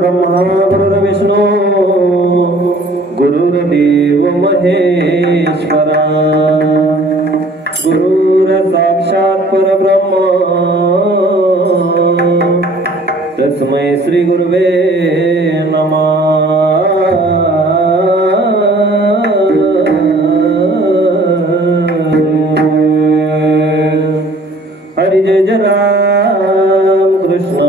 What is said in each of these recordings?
ब्रह्मा गुरुर्विष्णु गुरुर्देव महेश्वरा गुरुर्साक्षात् परब्रह्म तस्मै श्री गुरुवे नमः। हरि जय जय राम कृष्ण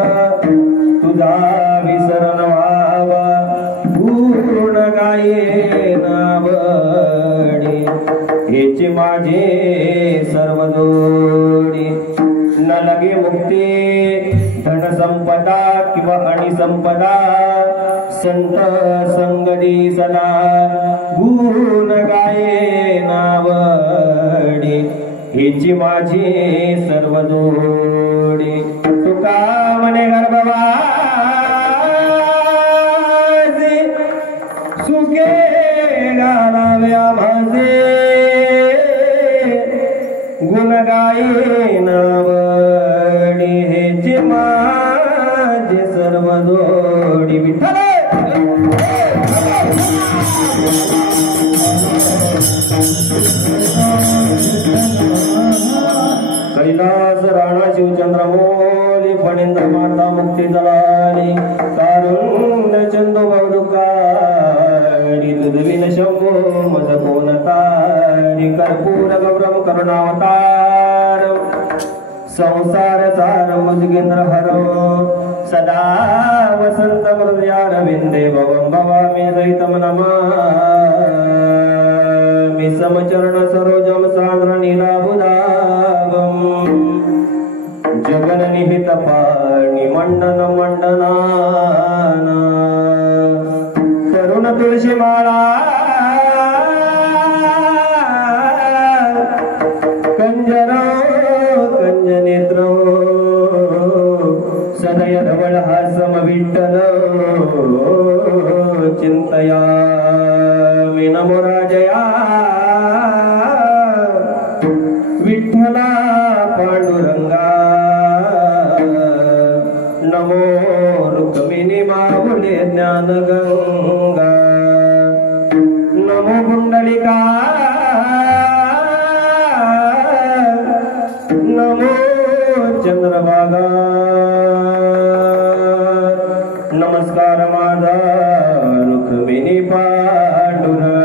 तुझा विसरण व्हावा पूर्ण गाये नावडी हेचे माझे सर्व जोडी न लगे मुक्ती धन संपदा किंवा आणि संपदा संत संगडी सदा गुण गाये नावडी हेची माझी सर्व जोडी तुका मने गर्भवासी सुखे गालाव्या माझे गुण गाये नावडी हेची माझी सर्व जोडी विठ्ठल कैलास राणा शिवचंद्र मोली फणेंद्र माता मुक्ती जलाली कारुण्य चंदो बहुदुकाडी तुझविन शंभो मज कोणताडी कर्पूर गौरव करुणावतार संसार सार मुजगेंद्र हरो सदा वसंत हृदयारविंदे भवं भवामि सहितं नमामि समचरण सरोजं सान्द्र नीलाभुदागं जगन निहित पाणि मंडन मंडनाना तरुण तुळशी माळा कंजर कंज नेत्र सदय धवळ हासम विठ्ठल चिंतया मी नमो राजया विठ्ठला पांडुरंगा नमो रुक्मिणी माऊली ज्ञान गंगा मालिका नमो चंद्रभागा नमस्कार माझा रुक्मिणी पांडुरंग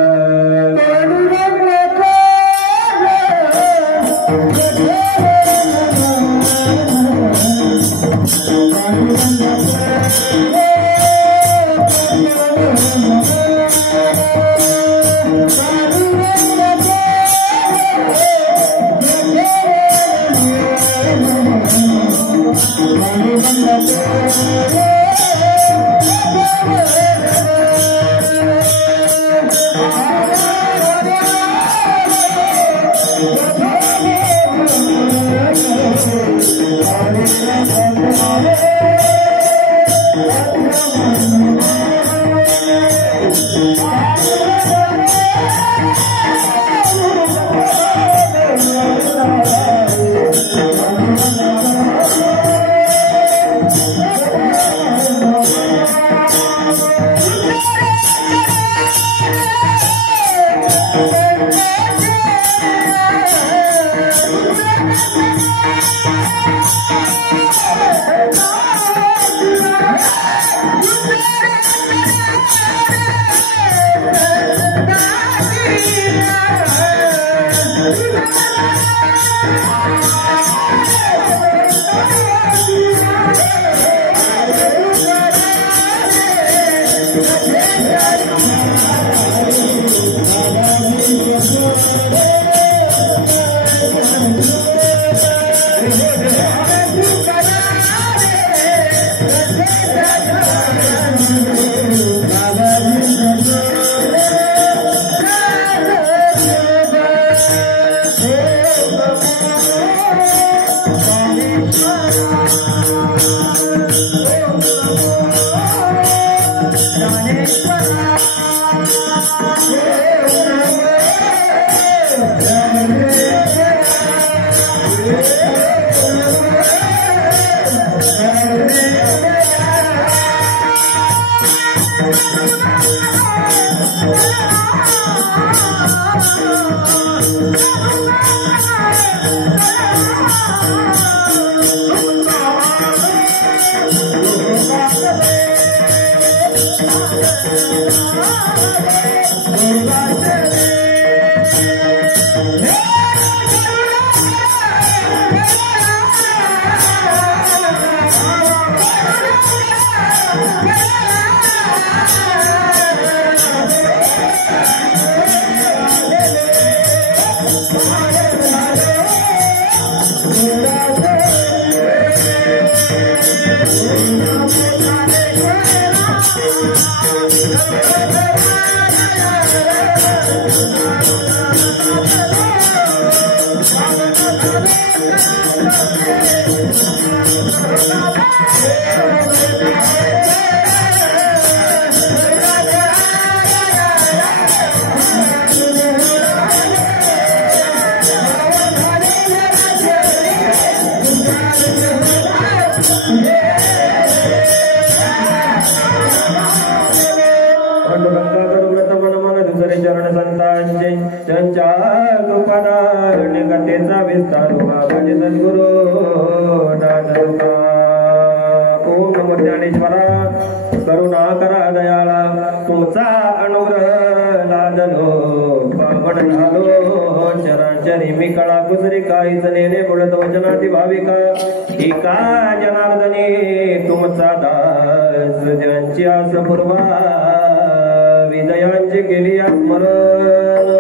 विजयांचे केली स्मरण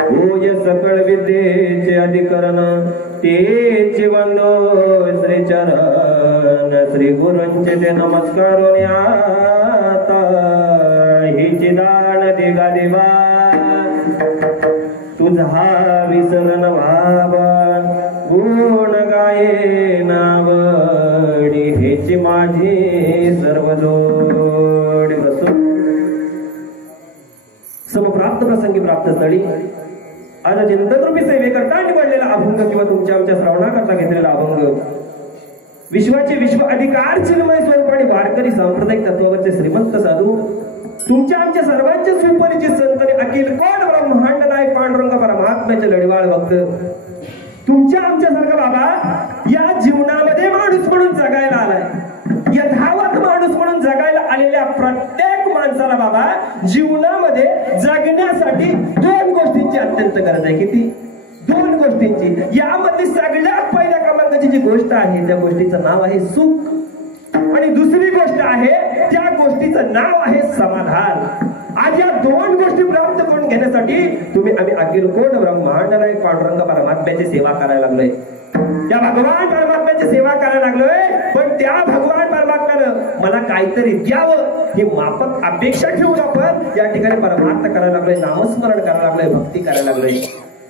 पूज सकळ विद्येचे अधिकरण तेचे वंदो श्री चरण श्री गुरूंचे ते नमस्कार आता हिची दान दिगा दिवा तुझा विसरण व्हावा गुण गाये नावडी हेची माझी सर्व जोड समप्राप्त प्रसंगी प्राप्त स्थळी आज चिंतनरूपी सेवेकरता निवडलेला अभंग किंवा तुमच्या आमच्या श्रवणाकरता घेतलेला अभंग विश्वाचे विश्व अधिकार चिन्मय स्वरूप आणि वारकरी सांप्रदायिक तत्वावरचे श्रीमंत साधू तुमच्या आमच्या सर्वांचे सुपरिचित संत अखिल कोट ब्रह्मांड आमचे लढवाळ भक्त तुमच्या आमच्यासारखा बाबा या जीवनामध्ये माणूस म्हणून जगायला आलाय. यथावत माणूस म्हणून जगायला आलेल्या प्रत्येक माणसाला बाबा जीवनामध्ये जगण्यासाठी दोन गोष्टींची अत्यंत गरज आहे. किती? दोन गोष्टींची. यामध्ये सगळ्यात पहिल्या क्रमांकाची जी गोष्ट आहे त्या गोष्टीचं नाव आहे सुख, आणि दुसरी गोष्ट आहे त्या गोष्टीचं नाव आहे समाधान. आज या दोन गोष्टी प्राप्त करून घेण्यासाठी आम्ही अखिल कोट ब्रह्मांड नायक पांडुरंग परमात्म्याची सेवा करायला लागलोय. त्या भगवान परमात्म्याची सेवा करायला लागलोय. पण त्या भगवान परमात्म्यानं मला काहीतरी द्यावं ही माफक अपेक्षा ठेवून आपण या ठिकाणी परमार्थ करायला लागलोय, नामस्मरण करायला लागलोय, भक्ती करायला लागलोय.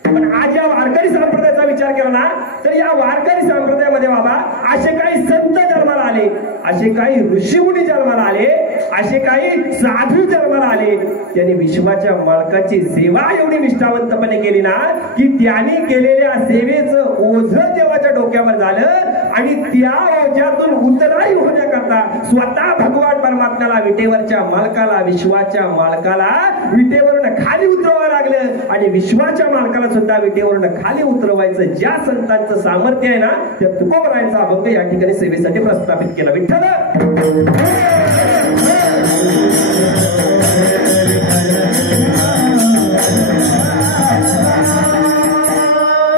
पण आज या वारकरी संप्रदायाचा विचार केला ना तर या वारकरी संप्रदायामध्ये बाबा असे काही संत जन्माला आले, असे काही ऋषीमुनी जन्माला आले, असे काही साधू जन्माला आले. त्यांनी विश्वाच्या मालकाची सेवा एवढी निष्ठावंतपणे केली ना की त्यांनी केलेल्या सेवेचं ओझं देवाच्या डोक्यावर झालं आणि त्या ओझ्यातून उतराई होण्याकरता स्वतः भगवान परमात्म्याला विटेवरच्या मालकाला, विश्वाच्या मालकाला विटेवरून खाली उतरवावं लागलं. आणि विश्वाच्या मालकाला सुद्धा विटेवरून खाली उतरवायचं ज्या संतांचं सामर्थ्य आहे ना त्या तुकोबरायांचा अभंग या ठिकाणी सेवेसाठी प्रस्थापित केला. विठ्ठल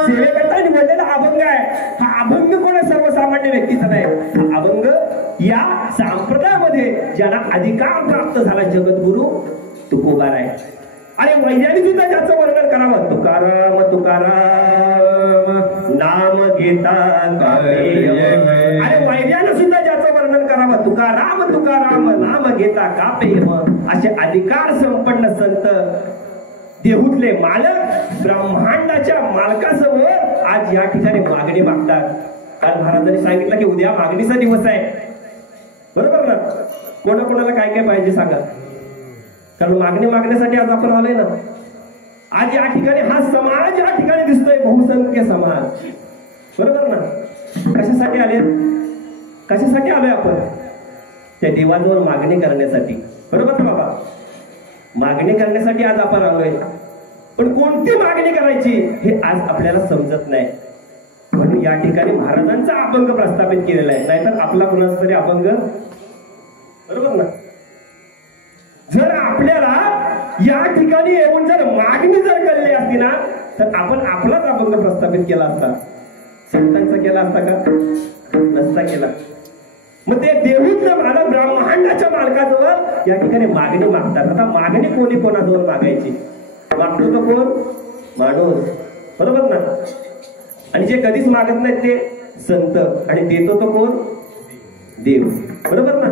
सेवेकरता निवडलेला अभंग आहे. हा अभंग कोण सर्वसामान्य व्यक्तीचा नाही. हा अभंग या संप्रदायामध्ये ज्यांना अधिकार प्राप्त झाला जगद्गुरु तुकोबार आहे. अरे वैद्याने सुद्धा त्याचं वर्णन करावं. तुकाराम तुकाराम नाम घेता कापेय. अरे वैद्याने सुद्धा ज्याचं वर्णन करावं. तुकाराम तुकाराम नाम घेता कापेय. असे अधिकार संपन्न संत देहूतले मालक ब्रह्मांडाच्या मालकासमोर आज या ठिकाणी मागणी मागतात. काल महाराजांनी सांगितलं की उद्या मागणीचा दिवस आहे. बरोबर ना? कोणाकोणाला काय काय पाहिजे सांगा. कारण मागणी मागण्यासाठी आज आपण आलोय ना. आज या ठिकाणी हा समाज या ठिकाणी दिसतोय, बहुसंख्य समाज. बरोबर ना? कशासाठी आले? कशासाठी आलोय आपण? त्या देवाजवळ मागणी करण्यासाठी. बरोबर ना बाबा? मागणी करण्यासाठी आज आपण आलोय. पण कोणती मागणी करायची हे आज आपल्याला समजत नाही. म्हणून या ठिकाणी महाराजांचा अभंग प्रस्थापित केलेला आहे. नाहीतर आपला कुणाचा तरी अभंग. बरोबर ना? जर आपल्याला या ठिकाणी येऊन जर मागणी जर केली असती ना तर आपण आपलाच अभंग प्रस्थापित केला असता. संतांचा केला असता का? नसता केला. मग ते देहूतलं मालक ब्रह्मांडाच्या मालकाजवळ या ठिकाणी मागणी मागतात. आता मागणी कोणी कोणाजवळ मागायची? मागतो तो कोण? माणूस. बरोबर ना? आणि जे कधीच मागत नाहीत ते संत, आणि देतो तो कोण? देव. बरोबर ना?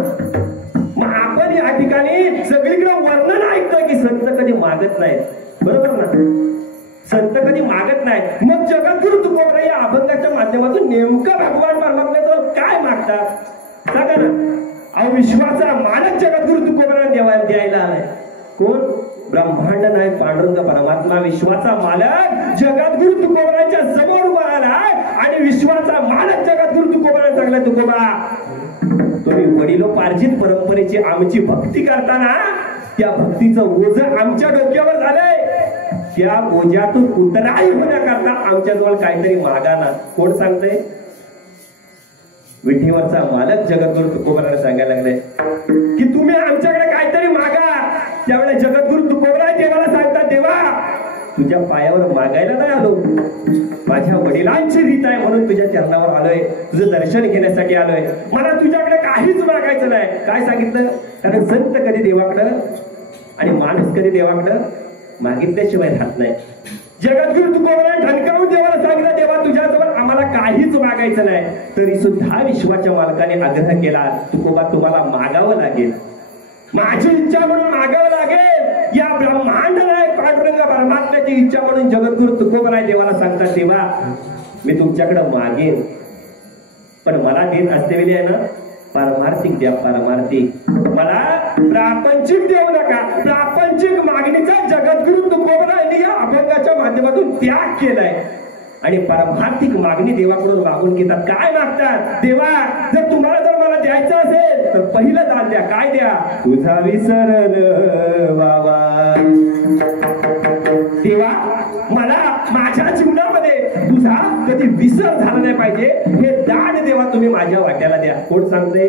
मग आपण या ठिकाणी सगळीकडे वर्णन ऐकतोय की संत कधी मागत नाहीत. बरोबर ना? संत कधी मागत नाही. मग जगद्गुरु तुकोबरा या अभंगाच्या माध्यमातून नेमकं भगवान परमात्म्याजवळ काय मागतात सांगा ना. अहो विश्वाचा मालक जगद्गुरु तुकोबरा देवाला द्यायला आलाय. कोण? ब्रह्मांड नायक पांडुरंग परमात्मा विश्वाचा मालक जगद्गुरु तुकोबराच्या समोर उभा आलाय. आणि विश्वाचा मालक जगद्गुरु तुकोबरा सांगला, तुकोबा तुम्ही वडिलोपार्जित परंपरेची आमची भक्ती करताना त्या भक्तीचं ओझं आमच्या डोक्यावर झालंय. त्या ओझ्यातून उतराई होण्याकरता आमच्याजवळ काहीतरी मागा ना. कोण सांगतंय? विठीवरचा मालक जगद्गुरु तुकोबराला सांगायला लागले की तुम्ही आमच्याकडे काहीतरी मागा. त्यावेळेला जगद्गुरु तुकोबरा देवाला सांगतात, देवा तुझ्या पायावर मागायला नाही आलो, माझ्या वडिलांची रीत आहे म्हणून तुझ्या चरणावर आलोय, तुझं दर्शन घेण्यासाठी आलोय. मला तुझ्याकडे काहीच मागायचं नाही. काय सांगितलं? कारण संत कधी देवाकडं आणि माणूस कधी देवाकडं मागितल्याशिवाय राहत नाही. जगद्गुरु तुकोबराने ठणकावून देवाला सांगितलं, देवा तुझ्याजवळ आम्हाला काहीच मागायचं नाही. तरी सुद्धा विश्वाच्या मालकाने आग्रह केला, तुकोबा तुम्हाला मागावं लागेल, माझी इच्छा म्हणून मागावं लागेल. या ब्रह्मांड नायक पांडुरंग परमात्म्याची इच्छा म्हणून जगद्गुरु तुकोबरा देवाला सांगतात, देवा मी तुमच्याकडे मागेन, पण मला देत असलेली आहे ना पारमार्थिक द्या. पारमार्थिक मला प्रापंचिक देऊ नका. प्रापंचिक मागणीचा जगद्गुरु तुकोबरांनी या अभंगाच्या माध्यमातून त्याग केलाय. आणि पारमार्थिक मागणी देवाकडून मागून घेतात. काय मागतात? देवा जर तुम्हाला जर मला द्यायचं असेल तर पहिलं दान द्या. काय द्या? तुझा विसरल बाबा. देवा मला माझ्या जीवनामध्ये तुझा कधी विसर झाला नाही पाहिजे, हे दान देवा तुम्ही माझ्या वाट्याला द्या. कोण सांगते?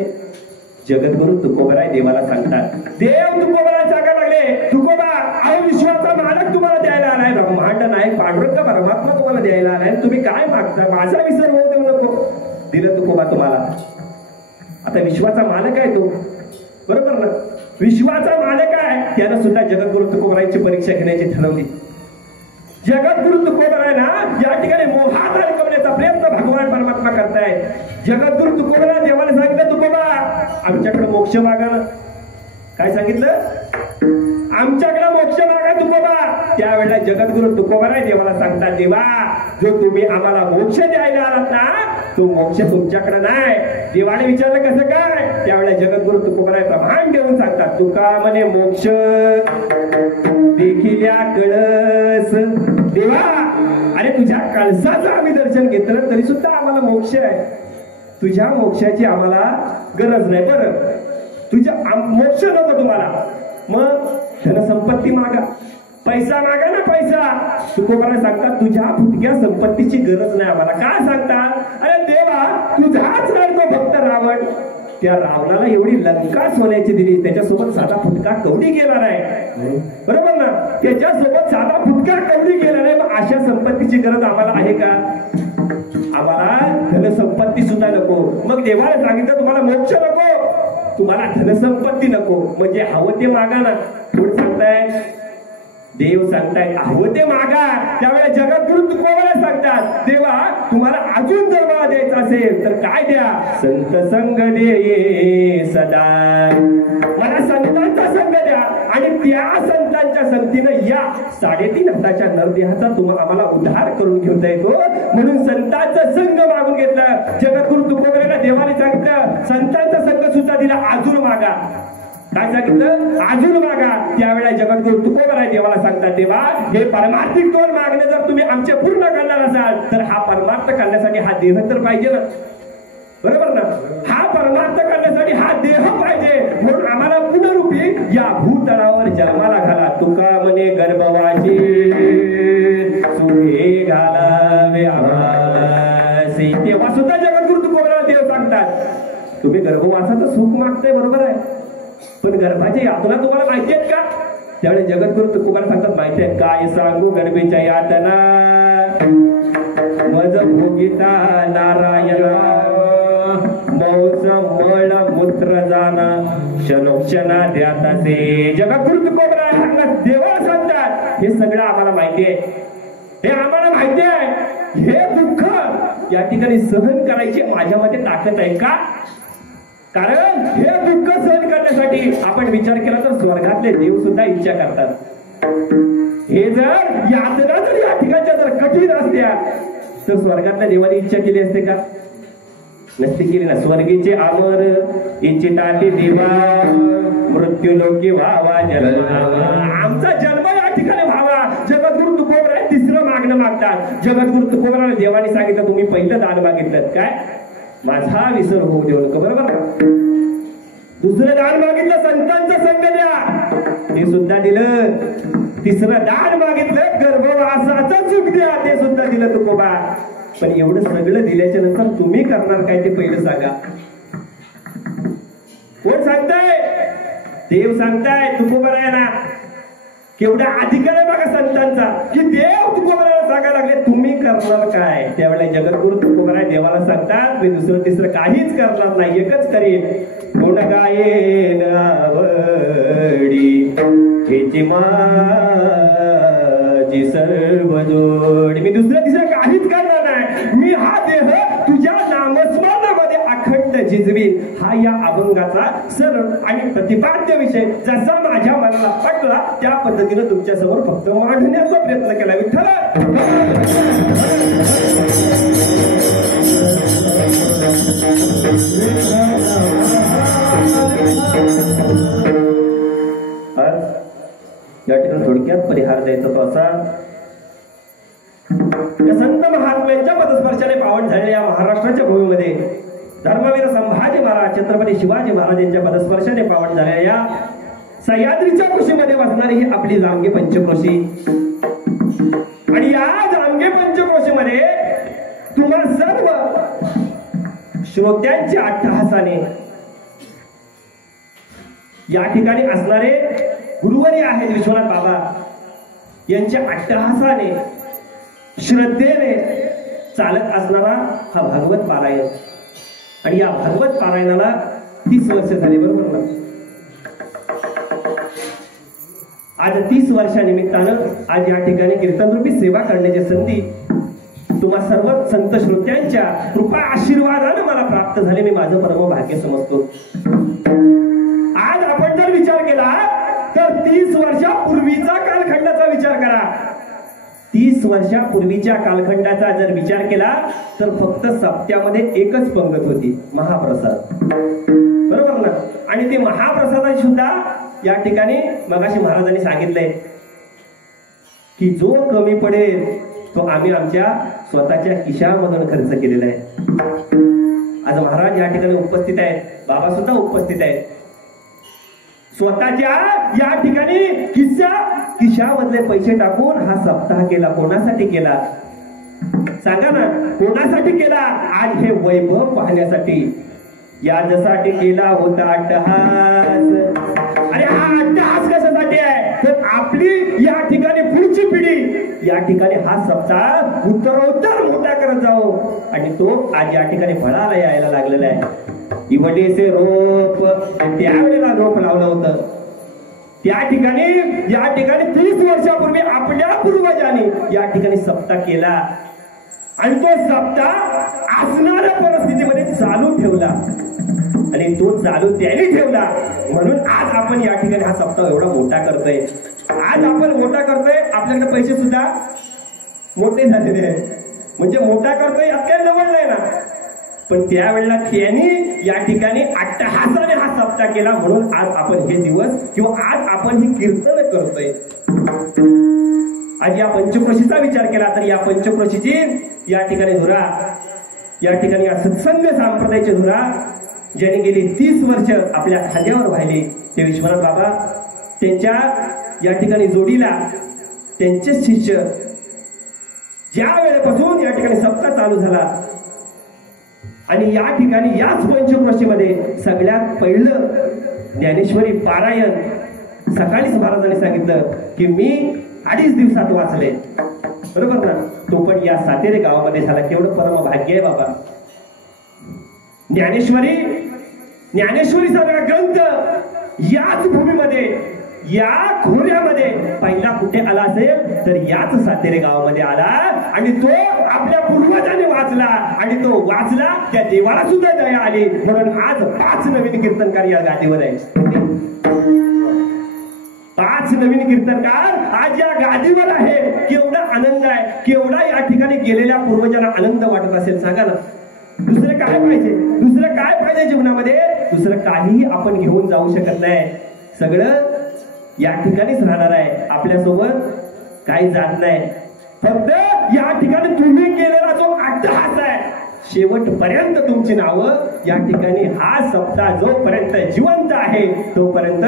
जगद्गुरु तुकोबराय देवाला सांगतात. देव तुकोबराय सांगायला लागले, तुकोबा अहो विश्वाचा मालक तुम्हाला द्यायला आलाय, ब्रह्मांड नायक पांडुरंग परमात्मा तुम्हाला द्यायला आलाय, तुम्ही काय मागता? माझा विसर होऊ देऊ नको. दिलं तुकोबा तुम्हाला. आता विश्वाचा मालक आहे तो, बरोबर ना? विश्वाचा मालक आहे, त्यानं सुद्धा जगद्गुरु तुकोबरायांची परीक्षा घेण्याची ठरवली. जगद्गुरु तुकोबराय ना या ठिकाणी मोहात अडकवण्याचा प्रयत्न भगवान परमात्मा करताय. जगद्गुरु तुकोबराय देवाला सांगितलं, तुकोबा आमच्याकडे मोक्ष मागा ना. काय सांगितलं? आमच्याकडे मोक्ष मागा तुकोबा. त्यावेळेला जगद्गुरु तुकोबराय देवाला सांगतात, देवा जो तुम्ही आम्हाला मोक्ष द्यायला आलात ना, तो मोक्ष तुमच्याकडे नाही. देवाने विचारलं कसं काय? त्यावेळेला जगद्गुरु तुकोबराय प्रमाण देऊन सांगतात, तुका म्हणे मोक्ष देखिल्या कळस. देवा अरे तुझ्या कळसाचं आम्ही दर्शन घेतलं तरी सुद्धा आम्हाला मोक्ष आहे. तुझ्या मोक्षाची आम्हाला गरज नाही. बरं तुझ्या मोक्ष नको तुम्हाला, मग धनसंपत्ती मागा, पैसा मागा ना पैसा. तुकोबराय सांगतात, तुझ्या फुटक्या संपत्तीची गरज नाही आम्हाला. काय सांगतात? अरे देवा तुझाच तो भक्त रावण, त्या रावणाला एवढी लंका सोन्याची दिली, त्याच्यासोबत साधा फुटका कवडी गेला नाही, बरोबर ना? त्याच्यासोबत साधा फुटका कवडी गेला नाही. मग अशा संपत्तीची गरज आम्हाला आहे का? आम्हाला धनसंपत्ती सुद्धा नको. मग देवाला सांगितलं तुम्हाला मोक्ष नको, तुम्हाला धनसंपत्ती नको, म्हणजे हवं ते मागा ना. कोण सांगताय? देव सांगताय हवं ते मागा. त्यावेळेला जगद्गुरु तुकोबराय सांगतात, देवा तुम्हाला अजून जर मला द्यायचं असेल तर काय द्या? संत संग दे सदा. मला संतांचा संग द्या, आणि त्या संतांच्या संगतीनं या 3.5 हाताच्या नरदेहाचा तुम्हाला आम्हाला उद्धार करून घेऊन येतो. म्हणून संतांचा संग मागून घेतला. जगद्गुरु तुकोबरायला देवाने सांगितलं, संतांचा संग सुद्धा दिला, अजून मागा. काय सांगितलं? अजून मागा. त्यावेळेला जगद्गुरु तुकोबराय देवाला सांगतात, देवा हे परमार्थिक 2 मागणे जर तुम्ही आमचे पूर्ण करणार असाल तर हा परमार्थ करण्यासाठी हा देह तर पाहिजे ना, बरोबर ना? हा परमार्थ करण्यासाठी हा देह पाहिजे. म्हणून आम्हाला पुनरुपी या भूतळावर जन्माला घाला. तुका म्हणे गर्भवाची सुहे घालावे आम्हासी. तेव्हा सुद्धा जगद्गुरु तुकोबराय देव सांगतात, तुम्ही गर्भवासाचं सुख मागताय, बरोबर आहे, पण गर्भाच्या यातना तुम्हाला माहिती आहेत का? त्यावेळेस जगद्गुरु तुकोबराय सांगतात, माहिती आहेत? काय सांगू गर्भेच्या यातना, मज भोगिता नारायणा, मौस मळ मूत्र जाना, क्षणोक्षणा द्यातासे. जगद्गुरु तुकोबराय सांगतात, देवाला सांगतात, हे सगळं आम्हाला माहिती आहे, हे आम्हाला माहिती आहे. हे दुःख या ठिकाणी सहन करायची माझ्यामध्ये ताकद आहे का? कारण हे दुःख सहन करण्यासाठी आपण विचार केला तर स्वर्गातले देव सुद्धा इच्छा करतात. हे जर यातना जर या ठिकाणच्या जर कठीण असत्या तर स्वर्गातल्या देवाने इच्छा केली असते का? नसती केली ना. स्वर्गीचे अमर इच्छिताते देवा, मृत्यू लोकी व्हावा जन्म, आमचा जन्म या ठिकाणी व्हावा. जगद्गुरु तुकोबराय 3रं मागणं मागतात. जगद्गुरु तुकोबराय देवाने सांगितलं, तुम्ही पहिलं दान मागितलं काय? माझा विसर होऊ देऊ नका, बरोबर? 2रं दान मागितलं, संतांचा संग द्या, ते सुद्धा दिलं. 3रं दान मागितलं, गर्भवासाचा सुख द्या, ते सुद्धा दिलं तुकोबा. पण एवढं सगळं दिल्याच्या नंतर तुम्ही करणार काय ते पहिलं सांगा. कोण सांगताय? देव सांगताय तुकोबरायला. केवढा अधिकार आहे बघा संतांचा, की देव तुकोबरायला सांगायला लागले तुम्ही करणार काय? त्यावेळेला जगद्गुरु तुकोबराय देवाला सांगतात, मी 2रं 3रं काहीच करणार नाही, एकच करीन. गुण गायेन आवडी हेची माझी सर्व जोड. मी 2रं 3रं काहीच करणार नाही. मी हा देह तुझ्या नामस्मरणामध्ये अखंड झिजवी. हा या अभंगाचा सरळ आणि प्रतिपाद्य विषय जसा माझ्या मनाला पटला त्या पद्धतीने तुमच्या समोर फक्त मांडण्याचा प्रयत्न केला. विठ्ठल या ठिकाणी थोडक्यात परिहार द्यायचा तो असा, या संत महात्म्यांच्या पदस्पर्शाने पावन झालेल्या या महाराष्ट्राच्या भूमीमध्ये धर्मवीर संभाजी महाराज, छत्रपती शिवाजी महाराजांच्या पदस्पर्शाने पावन झालेल्या या सह्याद्रीच्या कृषीमध्ये वाचणारी ही आपली जामगी पंचक्रोशी. आणि या जामगी तुम्हा सर्व श्रोत्यांच्या अट्टहासाने या ठिकाणी असणारे गुरुवर्य आहेत विश्वनाथ बाबा यांच्या अट्टहासाने श्रद्धेने चालत असणारा हा भागवत पारायण. आणि या भागवत पारायणाला 30 वर्ष झाली, बरोबर ना? आज 30 वर्षानिमित्तानं आज या ठिकाणी कीर्तनरूपी सेवा करण्याची संधी तुम्हा सर्व संत श्रोत्यांच्या कृपा आशीर्वादाने मला प्राप्त झाले. मी माझं परम भाग्य समजतो. आज आपण जर विचार केला तर 30 वर्षापूर्वीचा कालखंडाचा विचार करा. 30 वर्षापूर्वीच्या कालखंडाचा जर विचार केला तर फक्त सप्त्यामध्ये एकच पंगत होती, महाप्रसाद, बरोबर ना? आणि ते महाप्रसादाची सुद्धा या ठिकाणी मगाशी महाराजांनी सांगितलंय की जो कमी पडेल तो आम्ही आमच्या स्वतःच्या खिशामधून खर्च केलेला आहे. आज महाराज या ठिकाणी उपस्थित आहेत, बाबा सुद्धा उपस्थित आहेत. स्वतःच्या या ठिकाणी खिशामधले पैसे टाकून हा सप्ताह केला. कोणासाठी केला सांगा ना? कोणासाठी केला? आज हे वैभव पाहण्यासाठी. यासाठी केला होता अट्टहास. अरे हा अट्टहास कशासाठी आहे? तर आपली या ठिकाणी पुढची पिढी या ठिकाणी हा सप्ताह उत्तरोत्तर मोठा करत जाऊ. आणि तो आज या ठिकाणी फळाला यायला लागलेला आहे. इवडेचे रोप त्यावेळेला रोप लावलं होतं. त्या ठिकाणी या ठिकाणी 30 वर्षापूर्वी आपल्या पूर्वजांनी या ठिकाणी सप्ताह केला आणि तो सप्ताह असणाऱ्या परिस्थितीमध्ये चालू ठेवला. आणि तो चालू त्यांनी ठेवला म्हणून आज आपण या ठिकाणी हा सप्ताह एवढा मोठा करतोय. आज आपण मोठा करतोय, आपल्याकडे पैसे सुद्धा मोठे झालेले आहेत. म्हणजे मोठा करतोय यात काही जवळ नाही ना. पण त्यावेळेला त्यांनी या ठिकाणी अट्टहासाने हा सप्ताह केला म्हणून आज आपण हे दिवस किंवा आज आपण ही कीर्तन करतोय. आज या पंचक्रोशीचा विचार केला तर या पंचक्रोशीची या ठिकाणी धुरा, या ठिकाणी या सत्संग संप्रदायाची धुरा ज्यांनी गेली 30 वर्ष आपल्या खांद्यावर वाहिली ते विश्वनाथ बाबा. त्यांच्या या ठिकाणी जोडीला त्यांचे शिष्य ज्या वेळेपासून या ठिकाणी सप्ताह चालू झाला आणि या ठिकाणी याच पंचक्रोशीमध्ये सगळ्यात पहिलं ज्ञानेश्वरी पारायण सकाळीच महाराजांनी सांगितलं की मी 2.5 दिवसात वाचले, बरोबर ना? तो पण या सातेरे गावामध्ये झाला. केवढं परम भाग्य आहे बाबा. ज्ञानेश्वरी सगळा ग्रंथ याच भूमीमध्ये या खोऱ्यामध्ये पहिला कुठे आला असेल तर याच सातेरे गावामध्ये आला. आणि तो आपल्या पूर्वजांनी वाचला आणि तो वाचला त्या देवाला सुद्धा दया आली म्हणून आज 5 नवीन कीर्तनकार या गादीवर आहेत. 5 नवीन कीर्तनकार आज या गादीवर आहे. केवढा आनंद आहे, केवढा या ठिकाणी गेलेल्या पूर्वजांना आनंद वाटत असेल सांगा ना. दुसरं काय पाहिजे? दुसरं काय पाहिजे जीवनामध्ये? दुसरं काहीही आपण घेऊन जाऊ शकत नाही. सगळं या ठिकाणीच राहणार आहे. आपल्यासोबत काही जात नाही. फक्त या ठिकाणी तुम्ही केलेला जो अट्टहास आहे शेवटपर्यंत तुमची नावं या ठिकाणी हा सप्ताह जोपर्यंत जिवंत आहे तोपर्यंत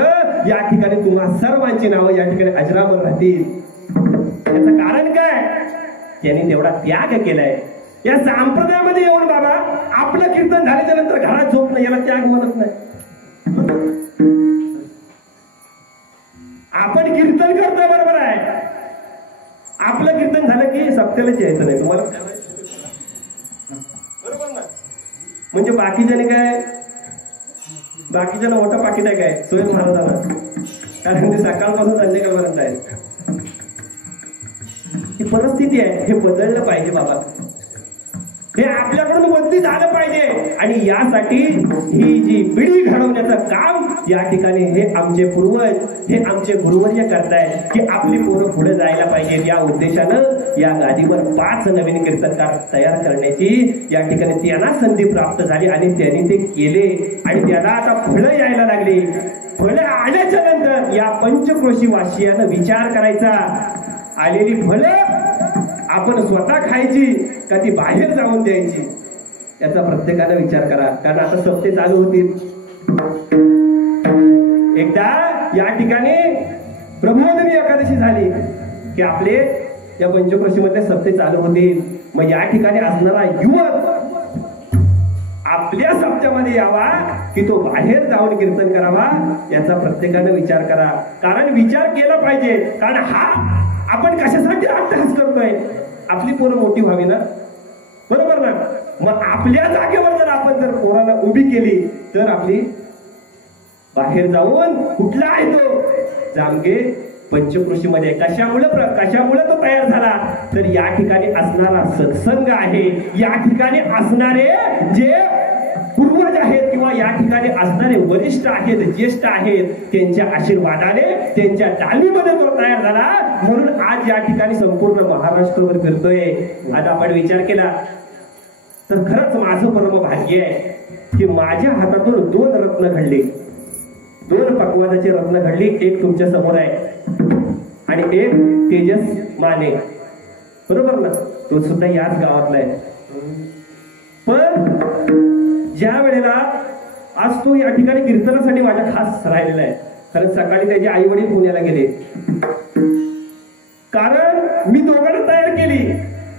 या ठिकाणी तुम्हा सर्वांची नावं या ठिकाणी अजरामर राहतील. याचं कारण काय? त्यांनी तेवढा त्याग केलाय. या संप्रदायामध्ये येऊन बाबा आपलं कीर्तन झाल्याच्या नंतर घरात झोप नाही, याला त्याग म्हणत नाही. आपण कीर्तन करतोय, बरोबर आहे. आपलं कीर्तन झालं की सप्त्यालाच यायचं नाही तुम्हाला, बरोबर ना? म्हणजे बाकीच्याने काय, बाकीच्यानं मोठं पाकिट आहे काय स्वयं महाराजांना, कारण ते सकाळपासून संध्याकाळपर्यंत आहे. ही परिस्थिती आहे. हे बदललं पाहिजे बाबा. हे आपल्याकडून बदली झालं पाहिजे. आणि यासाठी ही जी पिढी घडवण्याचं काम या ठिकाणी हे आमचे पूर्वज, हे आमचे गुरुवर्य करतायत की आपली पोरं पुढे जायला पाहिजे. या उद्देशानं या गादीवर 5 नवीन कीर्तनकार तयार करण्याची या ठिकाणी त्यांना संधी प्राप्त झाली आणि त्यांनी ते केले. आणि त्याला आता फळं यायला लागली. फळं आल्याच्या नंतर या पंचक्रोशी वासियानं विचार करायचा, आलेली फळं आपण स्वतः खायची का ती बाहेर जाऊन द्यायची, याचा प्रत्येकाने विचार करा. कारण आता सप्ते चालू होतील. एकदा या ठिकाणी प्रबोधिनी एकादशी झाली की आपले या पंचक्रोशीमध्ये सप्ते चालू होतील. मग या ठिकाणी असणारा युवक आपल्या सप्त्यामध्ये यावा की तो बाहेर जाऊन कीर्तन करावा, याचा प्रत्येकाने विचार करा. कारण विचार केला पाहिजे. कारण हा आपण कशासाठी अभ्यास करतोय? आपली पोरं मोठी व्हावी ना, बरोबर ना. मग आपल्या जागेवर जर आपण जर पोराला उभी केली तर आपली बाहेर जाऊन कुठला आहे तो जामगे पंचक्रोशीमध्ये कशामुळे तो तयार झाला? तर या ठिकाणी असणारा सत्संग आहे, या ठिकाणी असणारे जे पूर्वज आहेत किंवा या ठिकाणी असणारे वरिष्ठ आहेत, ज्येष्ठ आहेत, त्यांच्या आशीर्वादाने त्यांच्या तालमीमध्ये तो तयार झाला. म्हणून आज या ठिकाणी संपूर्ण महाराष्ट्रावर फिरतोय. आज आपण विचार केला तर खरंच माझं परम भाग्य आहे की माझ्या हातातून 2 रत्न घडले, 2 पक्वादाचे रत्न घडली. एक तुमच्या समोर आहे आणि एक तेजस माने, बरोबर ना. तो सुद्धा याच गावातला आहे. पण ज्या वेळेला आज तो या ठिकाणी कीर्तनासाठी माझ्या खास राहिलेला आहे. कारण सकाळी त्याचे आई वडील पुण्याला गेले. कारण मी दोघांना तयार केली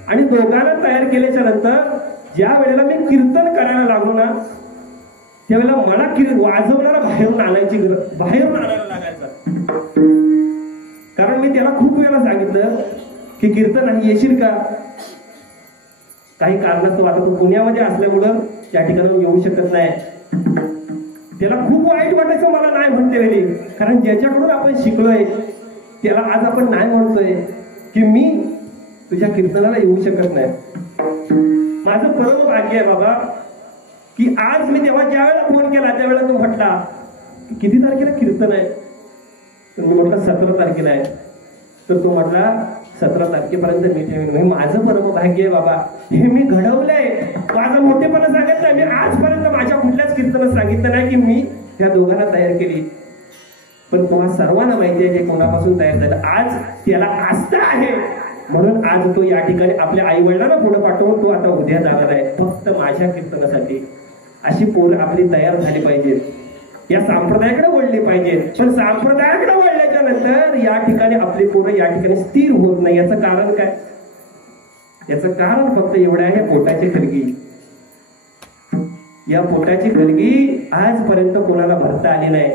आणि दोघांना तयार केल्याच्या नंतर ज्या वेळेला मी कीर्तन करायला लागलो ना, त्यावेळेला मला वाजवणारा बाहेरून आणायला लागायचा. कारण मी त्याला खूप वेळा सांगितलं की कीर्तन नाही येशील का? काही कारणास्तव आता तो पुण्यामध्ये असल्यामुळं त्या ठिकाणी येऊ शकत नाही. त्याला खूप वाईट वाटायचं मला नाही म्हणते वेळी. कारण ज्याच्याकडून आपण शिकलोय त्याला आज आपण नाही म्हणतोय की मी तुझ्या कीर्तनाला येऊ शकत नाही. माझं परम भाग्य आहे बाबा की आज मी तेव्हा ज्या वेळेला फोन केला त्यावेळेला तो म्हटला किती तारखेला कीर्तन आहे? तर मी म्हटलं 17 तारखेला आहे. तर तो म्हटला 17 तारखेपर्यंत मी ठेवीन. माझं परम भाग्य आहे बाबा, हे मी घडवलंय. माझं मोठेपणा सांगत नाही. मी आजपर्यंत माझ्या कुठल्याच कीर्तनात सांगितलं नाही की मी त्या दोघांना तयार केली. पण तुम्हाला सर्वांना माहिती आहे की कोणापासून तयार झालं. आज त्याला आस्था आहे म्हणून आज तो या ठिकाणी आपल्या आई वडिलांना पुढे पाठवून तो आता उद्या जाणार आहे फक्त माझ्या कीर्तनासाठी. अशी पोरं आपली तयार झाली पाहिजेत, या संप्रदायाकडे वळली पाहिजे. पण संप्रदायाकडे वळल्याच्या नंतर या ठिकाणी आपली पोरं या ठिकाणी स्थिर होत नाही. याचं कारण काय? याचं कारण फक्त एवढं आहे, पोटाची खलगी. या पोटाची खलगी आजपर्यंत कोणाला भरता आली नाही.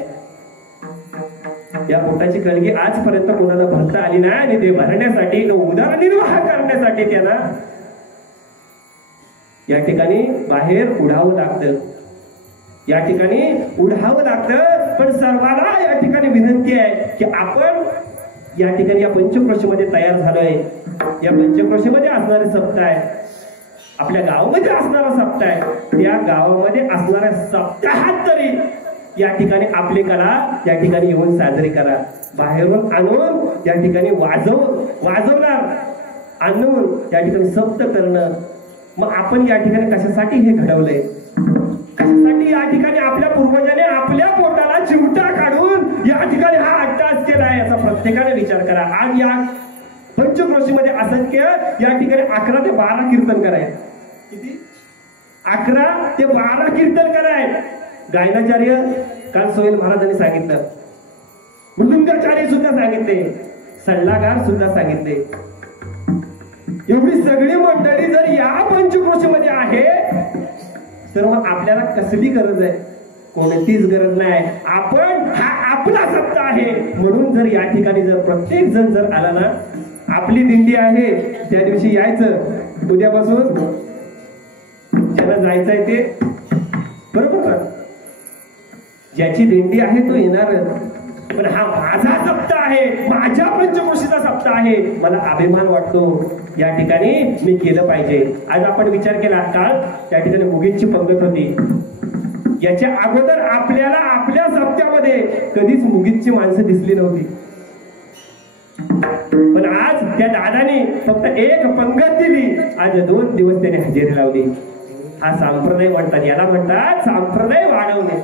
या पोटाची कलगी आजपर्यंत कोणाला भरता आली नाही आणि ते भरण्यासाठी उदरनिर्वाह करण्यासाठी त्यांना या ठिकाणी बाहेर उडावं लागतं. या ठिकाणी उडावं लागतं. पण सर्वांना या ठिकाणी विनंती आहे की आपण या ठिकाणी या पंचक्रोशीमध्ये तयार झालोय. या पंचक्रोशीमध्ये असणारे सप्ताह आहे, आपल्या गावामध्ये असणारा सप्ताह आहे, त्या गावामध्ये असणाऱ्या सप्ताहात तरी या ठिकाणी आपली कला या ठिकाणी येऊन साजरी करा. बाहेरून आणून या ठिकाणी वाजवणार आणून या ठिकाणी सप्त करणं. मग आपण या ठिकाणी कशासाठी हे घडवलंय? कशासाठी या ठिकाणी आपल्या पूर्वजांनी आपल्या पोटाला चिमटा काढून या ठिकाणी हा अट्टास केलाय? याचा प्रत्येकाने विचार करा. आज या पंचक्रोशीमध्ये असंख्य या ठिकाणी 11 ते 12 कीर्तन कराय. किती? 11 ते 12 कीर्तन कराय. गायनाचार्य काल सोहेल महाराजांनी सांगितलं, मृदुंगाचार्य सुद्धा सांगितले, सल्लागार सुद्धा सांगितले. एवढी सगळी मंडळी जर या पंचक्रोशीमध्ये आहे तर मग आपल्याला कसली गरज आहे? कोणतीच गरज नाही. आपण हा आपला सत्ता आहे. म्हणून जर या ठिकाणी जर प्रत्येक जण जर आला ना, आपली दिंडी आहे त्या दिवशी यायचं. उद्यापासून ज्याला जायचंय ते, बरोबर ना, ज्याची दिंडी आहे तो येणार. पण हा माझा सप्ताह आहे, माझ्या पंचक्रोशीचा सप्ताह आहे. मला अभिमान वाटतो. या ठिकाणी मी केलं पाहिजे. आज आपण विचार केला, काल त्या ठिकाणी मुगींची पंगत होती. याच्या अगोदर आपल्याला आपल्या सप्त्यामध्ये कधीच मुगींची माणसं दिसली नव्हती. पण आज त्या दादाने फक्त एक पंगत दिली. आज 2 दिवस त्याने हजेरी लावली. हा संप्रदाय म्हणतात, याला म्हणतात संप्रदाय वाढवणे.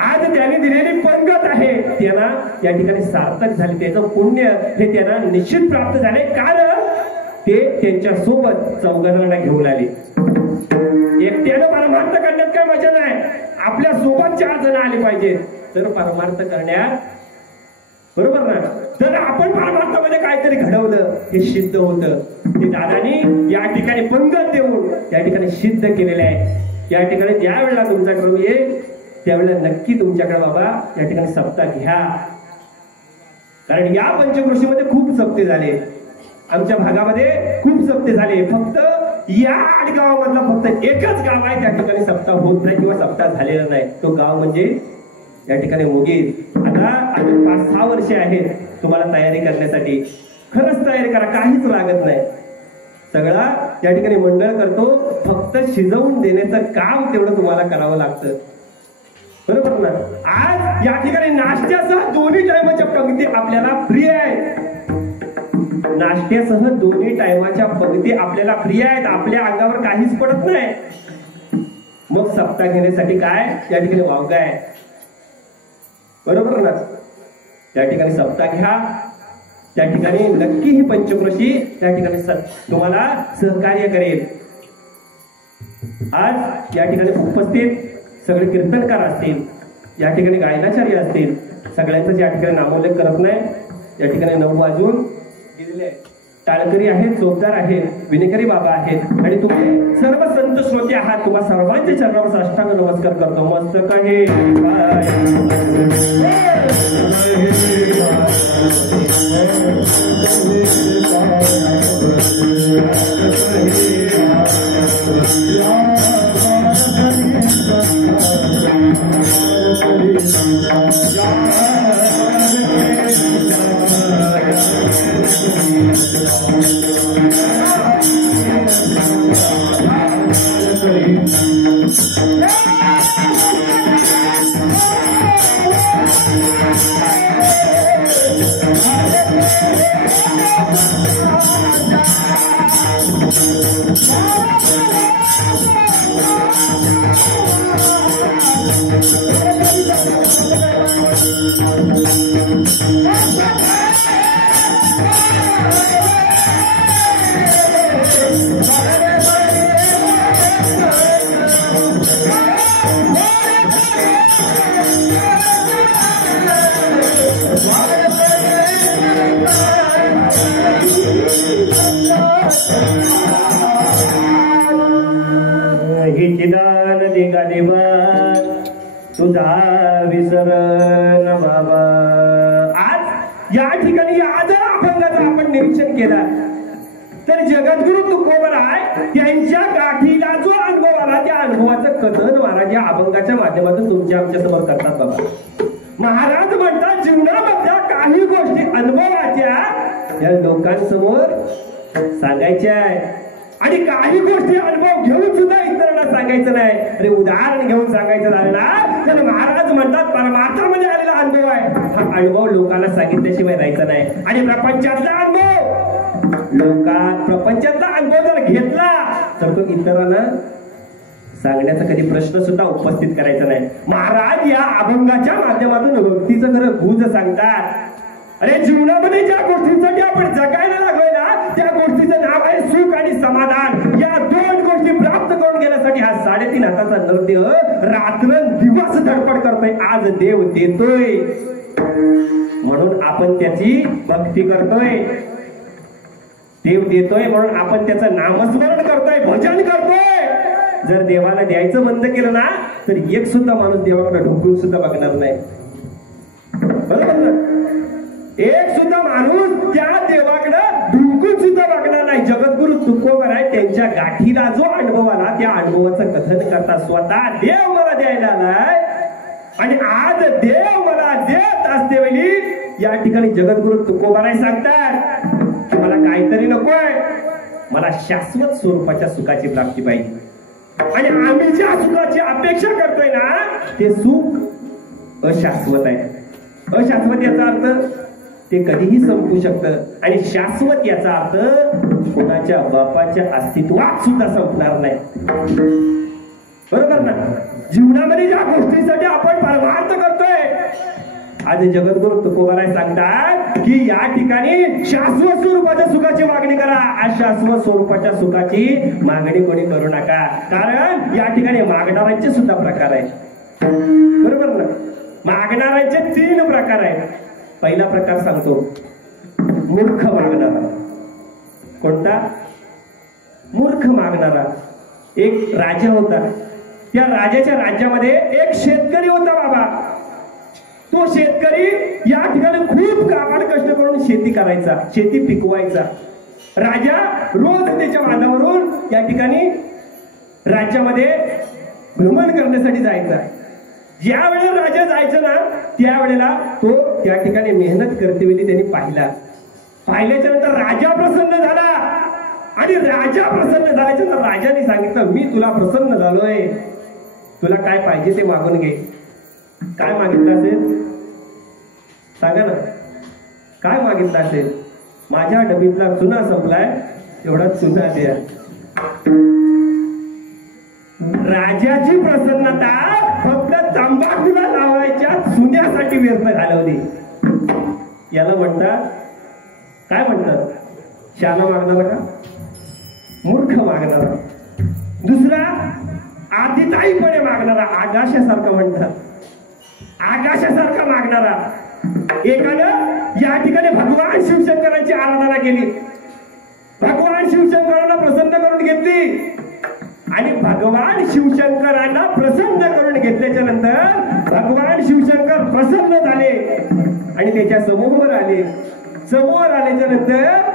आज त्याने दिलेली पंगत आहे त्यांना या ठिकाणी सार्थक झाले. त्याचं पुण्य हे त्यांना निश्चित प्राप्त झाले. कारण ते त्यांच्या सोबत 4 जणांना घेऊन आले. एकट्यानं परमार्थ करण्यात काय मजा नाही. आपल्या सोबत 4 जण आले पाहिजे तर परमार्थ करण्यात, बरोबर ना. जर आपण परमार्थामध्ये आयुष्यामध्ये काहीतरी घडवलं हे सिद्ध होतं. ते दादानी या ठिकाणी पंगत देऊन या ठिकाणी सिद्ध केलेलं आहे. या ठिकाणी ज्या वेळेला तुमच्याकडे येईल त्यावेळेला नक्की तुमच्याकडे बाबा या ठिकाणी सप्ताह घ्या. कारण या पंचकृषीमध्ये खूप सप्ते झाले, आमच्या भागामध्ये खूप सप्ते झाले. फक्त या 8 गावामधला फक्त एकच गाव आहे त्या ठिकाणी सप्ताह होत नाही किंवा सप्ताह झालेला नाही. तो गाव म्हणजे या ठिकाणी मुगीर. आता अजून 5-6 वर्षे आहेत तुम्हाला तयारी करण्यासाठी. खरंच तयारी करा, काहीच लागत नाही. सगळा या ठिकाणी मंडळ करतो, फक्त शिजवून देण्याचं काम तेवढं तुम्हाला करावं लागतं. बरोबर ना. आज या ठिकाणी नाश्त्यासह दोन्ही टायमाच्या पंक्ती आपल्याला फ्री आहेत. नाश्त्यासह दोन्ही टायमाच्या पंक्ती आपल्याला फ्री आहेत. आपल्या अंगावर काहीच पडत नाही. मग सप्ताह घेण्यासाठी काय या ठिकाणी वाव काय. बरोबर ना. त्या ठिकाणी सप्ताह घ्या. त्या ठिकाणी नक्की ही पंचकृषी त्या ठिकाणी तुम्हाला सहकार्य करेल. आज या ठिकाणी उपस्थित सगळे कीर्तनकार असतील, या ठिकाणी गायनाचार्य असतील, सगळ्यांचं या ठिकाणी नामोल्लेख करत नाही. या ठिकाणी 9 वाजून गेलेले टाळकरी आहेत, चोपदार आहेत, विनेकरी बाबा आहेत आणि तुम्ही सर्व संत श्रोते आहात. तुम्हा सर्वांच्या चरणावर साष्टांग नमस्कार करतो. मस्तक आहे तुझा विसर न बाबा. आज या ठिकाणी आज अभंगाचं आपण निरीक्षण केलं तर जगद्गुरु तुकोबराय त्यांच्या गाठीला जो अनुभव आला त्या अनुभवाचं कथन महाराज या अभंगाच्या माध्यमातून तुमच्या आमच्या समोर करतात. बाबा महाराज म्हणतात जीवनामधल्या काही गोष्टी अनुभवाच्या या लोकांसमोर सांगायच्या आहे आणि काही गोष्टी अनुभव घेऊन सुद्धा इतरांना सांगायचं नाही. अरे उदाहरण घेऊन सांगायचं झालं ना तर महाराज म्हणतात परमार्थामध्ये आलेला अनुभव आहे. हा अनुभव लोकांना सांगितल्याशिवाय राहायचा नाही. आणि प्रपंचातला अनुभव जर घेतला तर तो इतरांना सांगण्याचा कधी प्रश्न सुद्धा उपस्थित करायचा नाही. महाराज या अभंगाच्या माध्यमातून भक्तीचं खरं गुज सांगतात. अरे जीवनामध्ये ज्या गोष्टींसाठी आपण जगायला लागलोय ना त्या गोष्टीचं नाव आहे सुख आणि समाधान. या 2 गोष्टी प्राप्त करून घेण्यासाठी हा 3.5 हाताचा नरदेव रात्रंदिवस धडपड करतोय. आज देव देतोय म्हणून आपण त्याची भक्ती करतोय. देव देतोय म्हणून आपण त्याचं नामस्मरण करतोय, भजन करतोय. जर देवाला द्यायचं बंद केलं ना तर एक सुद्धा माणूस देवाकडे ढोकून सुद्धा बघणार नाही. बरोबर ना. एक सुद्धा माणूस त्या देवाकडे ढुंकून सुद्धा बघणार नाही. जगद्गुरु तुकोबराय त्यांच्या गाठीला जो अनुभव आला त्या अनुभवाचं कथन करता स्वतः देव मला द्यायला आलाय आणि आज देव मला देत असते वेळी या ठिकाणी जगद्गुरु तुकोबराय सांगतात मला काहीतरी नकोय, मला शाश्वत स्वरूपाच्या सुखाची प्राप्ती पाहिजे. आणि आम्ही ज्या सुखाची अपेक्षा करतोय ना ते सुख अशाश्वत आहे. अशाश्वत याचा अर्थ ते कधीही संपू शकतं आणि शाश्वत याचा अर्थ कोणाच्या बापाच्या अस्तित्वात सुद्धा संपणार नाही. बरोबर ना. जीवनामध्ये ज्या गोष्टीसाठी आपण परमार्थ करतोय आज जगद्गुरु तुकोबराय सांगतात की या ठिकाणी शाश्वत स्वरूपाच्या सुखाची मागणी करा, अशाश्वत स्वरूपाच्या सुखाची मागणी कोणी करू नका. कारण या ठिकाणी मागणाऱ्यांचे सुद्धा प्रकार आहेत. बरोबर ना. मागणाऱ्यांचे 3 प्रकार आहेत. पहिला प्रकार सांगतो मूर्ख मागणारा. कोणता? मूर्ख मागणारा. एक राजा होता. त्या राजाच्या राज्यामध्ये एक शेतकरी होता बाबा. तो शेतकरी या ठिकाणी खूप काबाड कष्ट करून शेती करायचा, शेती पिकवायचा. राजा रोज त्याच्या बांधावरून या ठिकाणी राज्यामध्ये भ्रमण करण्यासाठी जायचा. ज्या वेळेला राजा जायचा ना त्यावेळेला तो त्या ठिकाणी मेहनत करतेवेळी त्यांनी पाहिल्याच्या नंतर राजा प्रसन्न झाला. आणि राजा प्रसन्न झाल्याच्या नंतर राजाने सांगितलं, मी तुला प्रसन्न झालोय, तुला काय पाहिजे ते मागून घे. काय मागितलं असेल सांगा ना, काय मागितलं असेल? माझ्या डबीतला चुना संपलाय, एवढा चुना द्या. राजाची प्रसन्नता फक्त तंबाखूला लावायच्या चुन्यासाठी व्यर्थ घालवली. याला म्हणतात, काय म्हणतात? शाला मागणारा का? मूर्ख मागणारा. दुसरा आदिताईपणे मागणारा, आकाशासारखा म्हणतात, आकाशासारखा मागणारा. एकानं या ठिकाणी भगवान शिवशंकरांची आराधना केली, भगवान शिवशंकरांना प्रसन्न करून घेतली. आणि भगवान शिवशंकरांना प्रसन्न करून घेतल्याच्या नंतर भगवान शिवशंकर प्रसन्न झाले आणि त्याच्या समोर आले. समोर आल्याच्या नंतर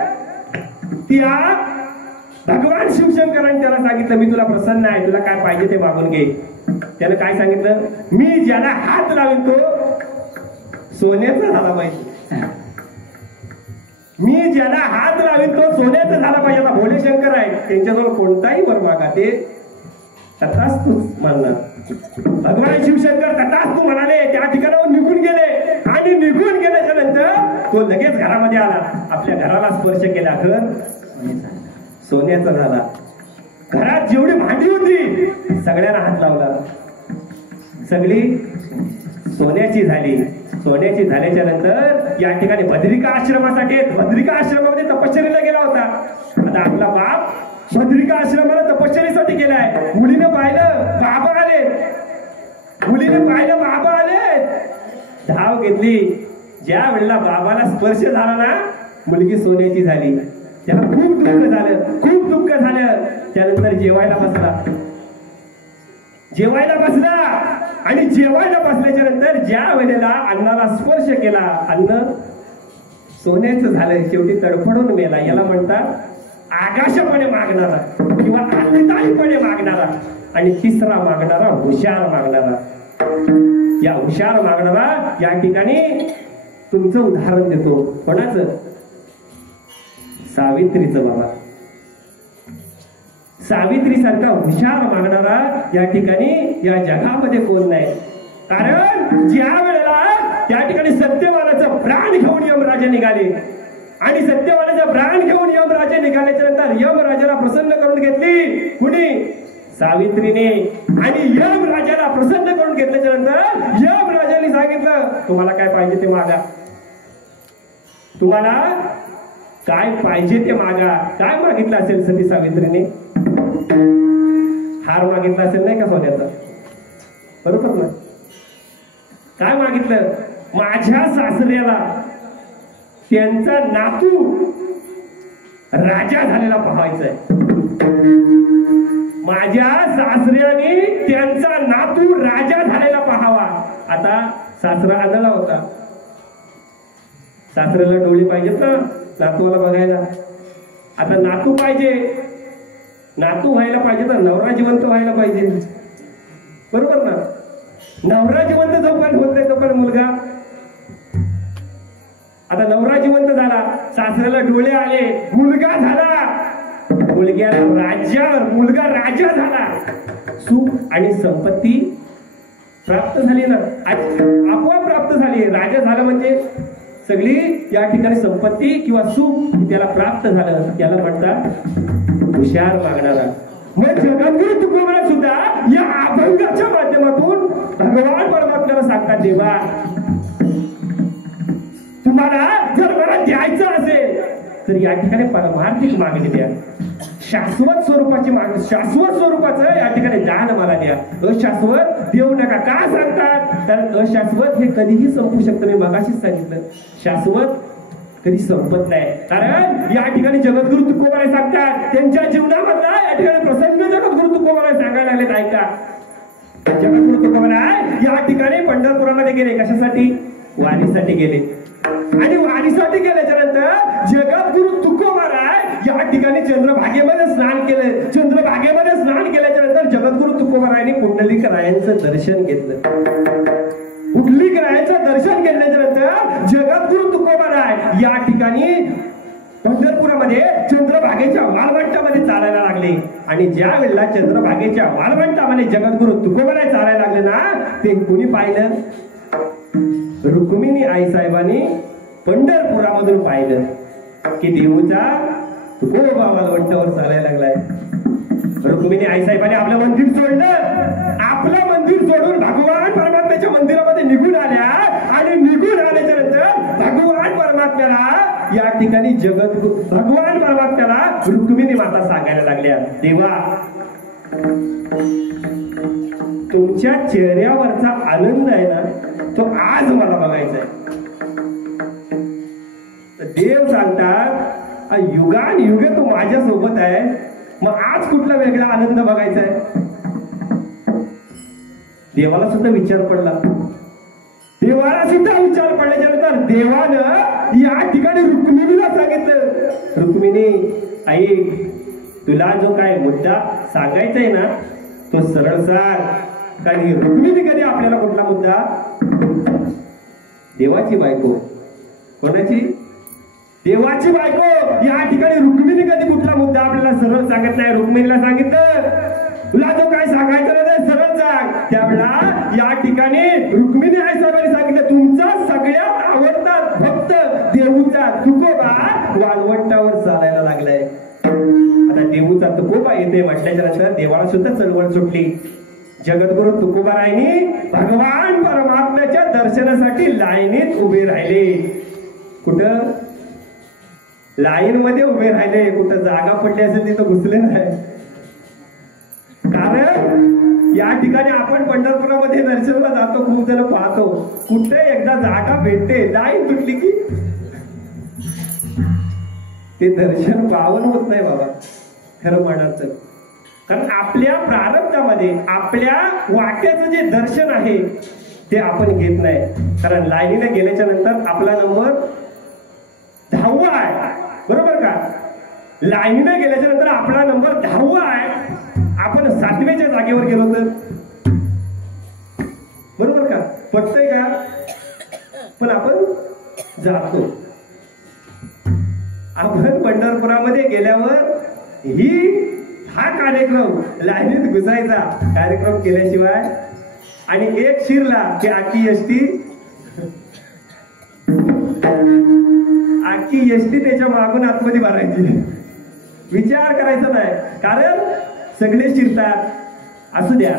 त्या भगवान शिवशंकरांनी त्याला सांगितलं, मी तुला प्रसन्न आहे, तुला काय पाहिजे ते मागून घे. त्यानं काय सांगितलं? मी ज्याला हात लावेन तो सोन्याचा झाला पाहिजे. मी ज्याला हात लावेन तो सोन्याचा झाला पाहिजे. आता भोले शंकर आहे, त्यांच्याजवळ कोणताही वर मागा ते तथास्तु म्हणणार. भगवान शिवशंकर तथास्तु म्हणाले. त्या ठिकाणावर निघून गेले आणि निघून गेल्याच्या नंतर तो लगेच घरामध्ये आला. आपल्या घराला स्पर्श केला, घर सोन्याचा झाला. घरात जेवढी भांडी होती सगळ्यांना हात लावला, सगळी सोन्याची झाली. सोन्याची झाल्याच्या नंतर या ठिकाणी बद्रिका आश्रमासाठी, बद्रिका आश्रमामध्ये तपश्चर्येला गेला होता. आता आपला बाप बद्रिका आश्रमाला तपश्चर्येसाठी गेलाय. मुलीनं पाहिलं बाबा आले, मुलीनं पाहिलं बाबा आले, धाव घेतली. ज्या वेळेला बाबाला स्पर्श झाला ना मुलगी सोन्याची झाली. त्याला खूप दुःख झालं, खूप दुःख झालं. त्यानंतर जेवायला बसला, जेवायला बसला आणि जेवायला बसल्याच्या नंतर ज्या वेळेला अन्नाला स्पर्श केला, अन्न सोन्याचं झालं. शेवटी तडफडून मेला. याला म्हणतात आकाशपणे मागणारा किंवा आदिताईपणे मागणारा. आणि तिसरा मागणारा हुशार मागणारा. या हुशार मागणारा या ठिकाणी तुमचं उदाहरण देतो. कोणाचं? सावित्रीचं बाबा. सावित्री सारखा हुशार मागणारा या ठिकाणी या जगामध्ये कोण नाही. कारण ज्या वेळेला त्या ठिकाणी सत्यवानाचा प्राण घेऊन यमराजे निघाले आणि सत्यवानाचा प्राण घेऊन यमराजे निघाल्याच्या नंतर यमराजाला प्रसन्न करून घेतली कुणी? सावित्रीने. आणि यमराजाला प्रसन्न करून घेतल्याच्या नंतर यमराजाने सांगितलं, तुम्हाला काय पाहिजे ते मागा, तुम्हाला काय पाहिजे ते मागा. काय मागितलं असेल सती सावित्रीने? हार मागितला असेल नाही का सोन्याचा? बरोबर ना? काय मागितलं? माझ्या सासऱ्याला त्यांचा नातू राजा झालेला पाहायचाय. माझ्या सासऱ्याने त्यांचा नातू राजा झालेला पाहावा. आता सासरा आदळला होता, सासऱ्याला डोळे पाहिजेत ना नातूला बघायला. आता नातू पाहिजे, नातू व्हायला पाहिजे तर नवरा जिवंत व्हायला पाहिजे. बरोबर ना? नवरा जिवंत जोपर्यंत होत नाही तोपर्यंत मुलगा. आता नवरा जिवंत झाला, सासऱ्याला डोळे आले, मुलगा झाला, मुलग्याला राज्यावर मुलगा राजा झाला, सुख आणि संपत्ती प्राप्त झाली ना, आपोआप प्राप्त झाली. राजा झाला म्हणजे सगळी या ठिकाणी संपत्ती किंवा सुख त्याला प्राप्त झालं. त्याला म्हणतात हुशार मागणारा. मग जगद्गुरु तुकोबरा सुद्धा या अभंगाच्या माध्यमातून भगवान परमात्म्याला सांगतात, देवा तुम्हाला जर मला द्यायचं असेल तर या ठिकाणी पारमार्थिक मागणी द्या, शाश्वत स्वरूपाची मागणी, शाश्वत स्वरूपाचं या ठिकाणी दान मला द्या. अशाश्वत देऊ नका. का सांगतात? कारण अशाश्वत हे कधीही संपू शकतं. मी मगाशीच सांगितलं, शाश्वत कधी संपत नाही. कारण या ठिकाणी जगद्गुरु तुकोबाराय सांगतात त्यांच्या जीवनामधला या ठिकाणी प्रसंग जगद्गुरु तुकोबाराय सांगायला लागलेत. ऐका, जगद्गुरु तुकोबाराय या ठिकाणी पंढरपुरामध्ये गेले. कशासाठी? वारीसाठी गेले. आणि वारीसाठी गेल्याच्या नंतर जगद्गुरु तुकोबाराय या ठिकाणी चंद्रभागेमध्ये स्नान केलं. चंद्रभागेमध्ये स्नान केल्याच्या नंतर जगद्गुरु तुकोबारायांनी पुंडलिकरायांचं दर्शन घेतलं. पुंडलिकरायांचं दर्शन घेतल्याच्या नंतर जगद्गुरु तुकोबाराय या ठिकाणी पंढरपुरामध्ये चंद्रभागेच्या वाळवंटामध्ये चालायला लागले. आणि ज्या वेळेला चंद्रभागेच्या वाळवंटामध्ये जगद्गुरु तुकोबाराय चालायला लागले ना, ते कोणी पाहिलं? रुक्मिणी आई साहेबांनी पंढरपुरामधून पाहिलं की देऊचा तुकोबा वाळवंटावर चालायला लागलाय. रुक्मिणी आई साहेबांनी आपलं मंदिर सोडलं. आपलं मंदिर सोडून भगवान परमात्म्याच्या मंदिरामध्ये निघून आल्या. आणि निघून आल्याच्या नंतर भगवान परमात्म्याला या ठिकाणी भगवान परमात्म्याला रुक्मिणी माता सांगायला लागल्या, देवा तुमच्या चेहऱ्यावरचा आनंद आहे ना, तो आज मला बघायचा आहे. देव सांगतात युगान युगे तो माझ्या सोबत आहे, मग आज कुठला वेगळा आनंद बघायचा आहे? देवाला सुद्धा विचार पडला. देवाला सुद्धा विचार पडल्याच्या नंतर देवानं या ठिकाणी रुक्मिणीला सांगितलं, रुक्मिणी आई तुला जो काय मुद्दा सांगायचा आहे ना, तो सरळ सांग. कारण रुक्मिणी कधी आपल्याला कुठला मुद्दा? देवाची बायको. कोणाची? देवाची बायको. या ठिकाणी रुक्मिणी कधी कुठला मुद्दा आपल्याला सरळ सांगत नाही. रुक्मिणीला सांगितलं तुला जो काय सांगायचं नाही सरळ सांग. त्यावेळेला या ठिकाणी रुक्मिणी आई साहेबांनी सांगितलं, तुमचा सगळ्यात आवडता भक्त देऊचा तुकोबा वाळवंटावर चालायला लागलाय. आता देऊचा तुकोबा येते म्हटल्याच्या नंतर देवाला सुद्धा चळवळ सुटली. जगद्गुरु तुकोबारायांनी भगवान परमात्म्याच्या दर्शनासाठी लाईनीत उभे राहिले. कुठं? लाईन मध्ये उभे राहिले. कुठं जागा पडली असेल तिथं घुसले नाही. कारण या ठिकाणी आपण पंढरपुरामध्ये दर्शनाला जातो, खूप जण पाहतो, कुठे एकदा जागा भेटते, लाईन तुटली की ते दर्शन पावन होत नाही बाबा, खरं म्हणायचं. कारण आपल्या प्रारब्धामध्ये आपल्या वाट्याचं जे दर्शन आहे ते आपण घेत नाही. कारण लाईनीने गेल्याच्या नंतर आपला नंबर 10वा आहे, बरोबर का? लाईनीने गेल्याच्या नंतर आपला नंबर 10वा आहे. आपण 7व्याच्या जागेवर गेलो तर, बरोबर का? पटतंय का? पण आपण जातो. आपण पंढरपुरामध्ये गेल्यावर हा कार्यक्रम लाईनीत घुसायचा कार्यक्रम केल्याशिवाय, आणि एक शिरला की आखी एसटी त्याच्या मागून आतमध्ये भरायची. विचार करायचा नाही. कारण सगळे शिरतात, असू द्या,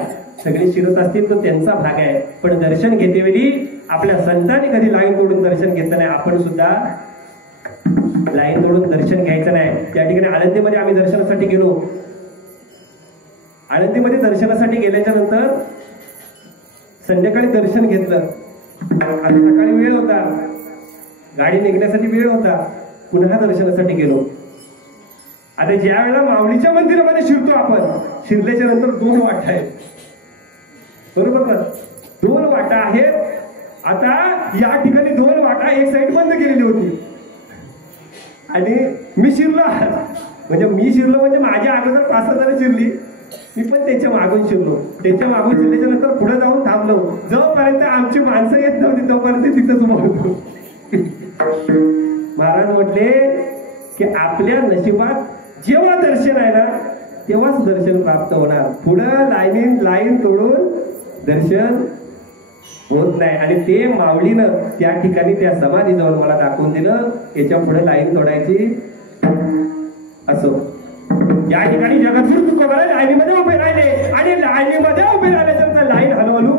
सगळे शिरत असतील तर त्यांचा भाग आहे. पण दर्शन घेतेवेळी आपल्या संतांनी कधी लाईन तोडून दर्शन घेतलं नाही. आपण सुद्धा लाईन तोडून दर्शन घ्यायचं नाही. त्या ठिकाणी आळंदीमध्ये आम्ही दर्शनासाठी गेलो. आळंदीमध्ये दर्शनासाठी गेल्याच्या नंतर संध्याकाळी दर्शन घेतलं. आता सकाळी वेळ होता, गाडी निघण्यासाठी वेळ होता, पुन्हा दर्शनासाठी गेलो. आता ज्या वेळेला माऊलीच्या मंदिरामध्ये शिरतो आपण, शिरल्याच्या नंतर 2 वाटा आहेत, बरोबर ना? 2 वाटा आहेत. आता या ठिकाणी 2 वाटा एक साईड बंद केलेली होती. आणि मी शिरलो म्हणजे माझ्या अगोदर 5-6 जण शिरली. मी पण त्याच्या मागून शिरलो. त्याच्या मागून शिरल्याच्या नंतर पुढे जाऊन थांबलो. जोपर्यंत आमची माणसं येत नव्हती तोपर्यंत तिथंच उभा होतो. महाराज म्हटले की आपल्या नशिबात जेव्हा दर्शन आहे ना, तेव्हाच दर्शन प्राप्त होणार. पुढं लाईन तोडून दर्शन होत नाही. आणि ते माऊलीनं त्या ठिकाणी त्या समाधीजवळ मला दाखवून दिलं, याच्या पुढे लाईन तोडायची असो. या ठिकाणी जगद्गुरु तुकोबाराय लाईनीमध्ये उभे राहिले. आणि लाईनीमध्ये उभे राहिल्यानंतर लाईन हळूहळू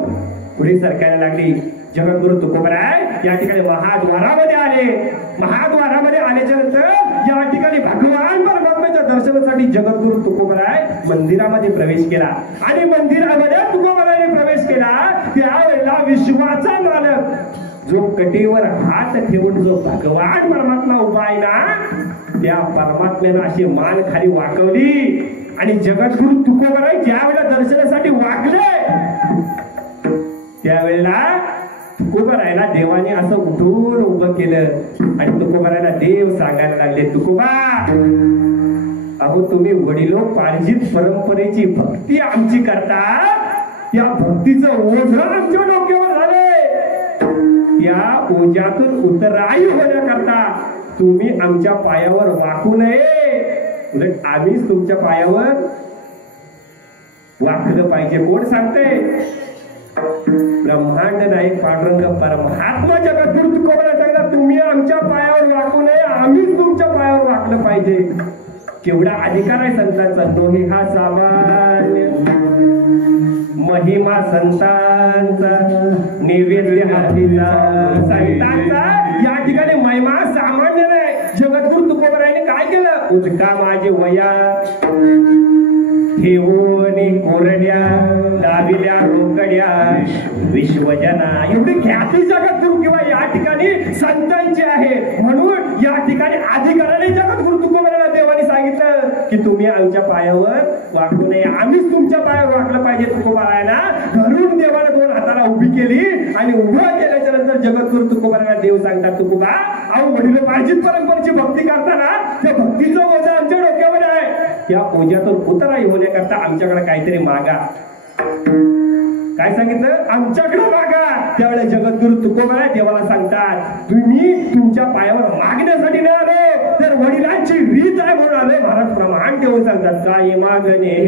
पुढे सरकायला लागली. जगद्गुरु तुकोबाराय या ठिकाणी महाद्वारामध्ये आले. महाद्वारामध्ये आल्याच्या नंतर या ठिकाणी भगवान परमात्म्याच्या दर्शनासाठी जगद्गुरु तुकोबाराय मंदिरामध्ये प्रवेश केला. आणि मंदिरामध्ये तुकोबारायने प्रवेश केला. त्यावेळेला विश्वाचा मालक जो कटीवर हात ठेवून जो भगवान परमात्मा उभा आहे ना, त्या परमात्म्यानं अशी मान खाली वाकवली आणि जगद्गुरु तुकोबाराय ज्या वेळेला दर्शनासाठी वाकले त्यावेळेला तुकोबारायला देवाने असं उठून उभं केलं आणि तुकोबारायला देव सांगायला लागले, तुकोबा अहो तुम्ही वडिलोपार्जित परंपरेची भक्ती आमची करता, या भक्तीचं ओझं आमच्या डोक्यावर झाले, या ओझ्यातून उतराई होण्याकरता तुम्ही आमच्या पायावर वाकू नये, उलट आम्हीच तुमच्या पायावर वाकलं पाहिजे. कोण सांगतंय? ब्रह्मांड नायक पांडुरंग परमात्मा जगद्गुरु तुकोबाला सांगता तुम्ही आमच्या पायावर वाकू नये, आम्हीच तुमच्या पायावर वाकलं पाहिजे. केवढा अधिकार आहे संतांचा. नोहे हा सामान्य महिमा संतांचा, नैवेद्य हातीचा संतांचा. या ठिकाणी महिमा सामान्य नाही. जगद्गुरु तुकोबारायने काय केलं? उदका माझे वया ठेवोनी कोरड्या दाविल्या रोकड्या विश्वजना, एवढी ख्याती जगद्गुरु किंवा या ठिकाणी संतांची आहे. म्हणून या ठिकाणी अधिकाराने जगद्गुरु तुकोबारायला देवाने सांगितलं की तुम्ही आमच्या पायावर वाकू नये, आम्हीच तुमच्या पायावर वाकलं पाहिजे. तुकोबारायला घरून देवाने दोन हाताला उभी केली आणि उभं केल्याच्या नंतर जगद्गुरु तुकोबारायला देव सांगतात, तुकोबा अहो वडिलोपार्जित परंपरेची भक्ती करताना त्या भक्तीचं ओझं आमच्या डोक्यावर आहे, त्या ओझ्यातून उतराई होण्याकरता आमच्याकडे काहीतरी मागा. काय सांगितलं? आमच्याकडे मागा. त्यावेळेला जगद्गुरु तुकोबाराय देवाला सांगतात, तुम्ही तुमच्या पायावर मागण्यासाठी नाही आलो, तर वडिलांची रीत आहे म्हणून आले. महाराज प्रमाण देऊन सांगतात, काय मागणे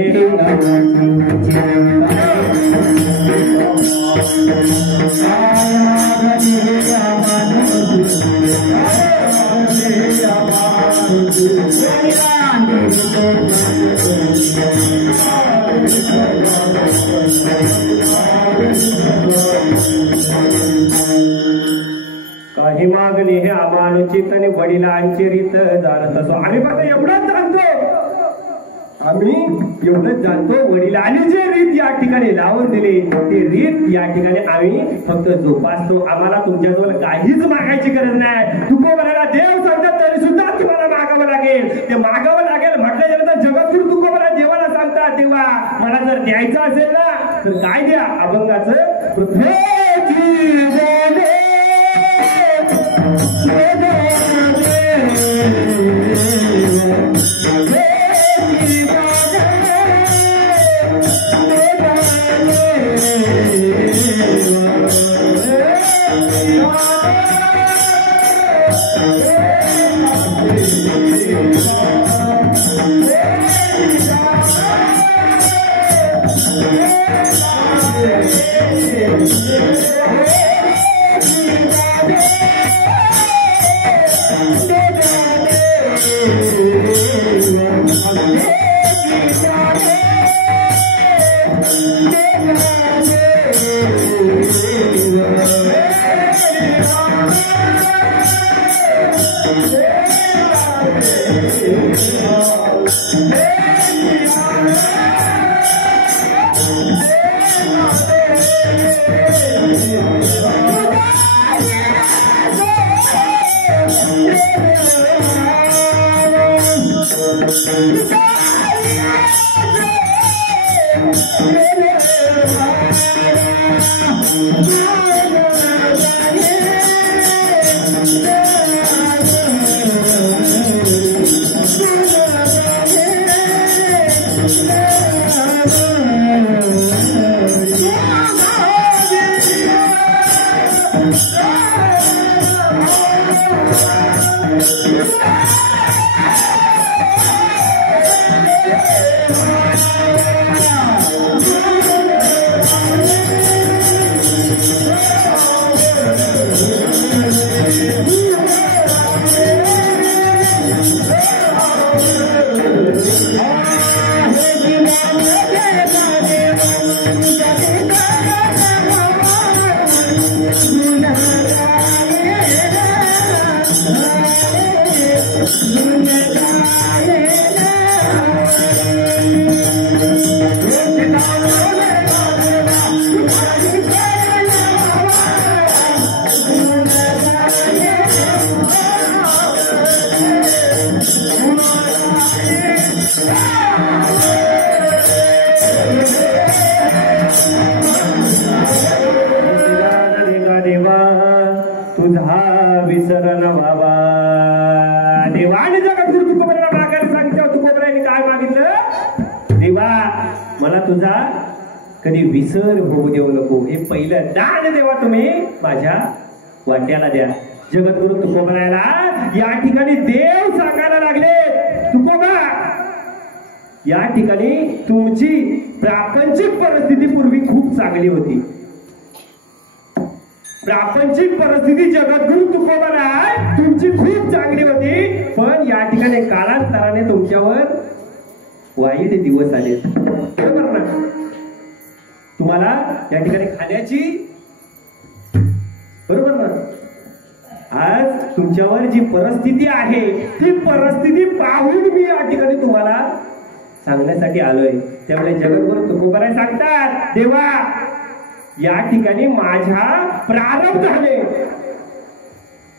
काही मागणी हे अमानुचित आणि वडिलांची रीत झालं तसं. आम्ही फक्त एवढंच जाणतो, आम्ही एवढंच जाणतो वडिलांनी जे रीत या ठिकाणी लावून दिली ती रीत या ठिकाणी आम्ही फक्त जोपासतो. आम्हाला तुमच्याजवळ काहीच मागायची गरज नाही. तुकोबारायला देव सांगतात तरी सुद्धा तुम्हाला मागावं लागेल. ते मागावं लागेल म्हटल्यानंतर जगद्गुरु तुकोबाराय देवाला सांगतात, तेव्हा मला जर द्यायचं असेल ना तर काय द्या? अभंगाचं पृथ्वीची जगद्गुरु तुकोबराला मागायला सांगितलं. तुकोबराने काय मागितलं? देवा मला तुझा कधी विसर होऊ देऊ नको, हे पहिलं दान देवा तुम्ही माझ्या वाट्याला द्या. जगद्गुरु तुकोबराला या ठिकाणी देव सांगायला लागले, तुकोबा या ठिकाणी तुमची प्रापंचिक परिस्थिती पूर्वी खूप चांगली होती. प्रापंचिक परिस्थिती जगद्गुरु तुकोबरा तुमची खूप चांगली होती, पण या ठिकाणी कालांतराने तुमच्यावर वाईट दिवस आले. बरोबर ना? तुम्हाला या ठिकाणी खाण्याची, बरोबर ना, आज तुमच्यावर जी परिस्थिती आहे ती परिस्थिती पाहून मी या ठिकाणी तुम्हाला सांगण्यासाठी आलोय. त्यामुळे जगद्गुरु तुकोबराय सांगतात, देवा या ठिकाणी माझ्या प्रारब्धाने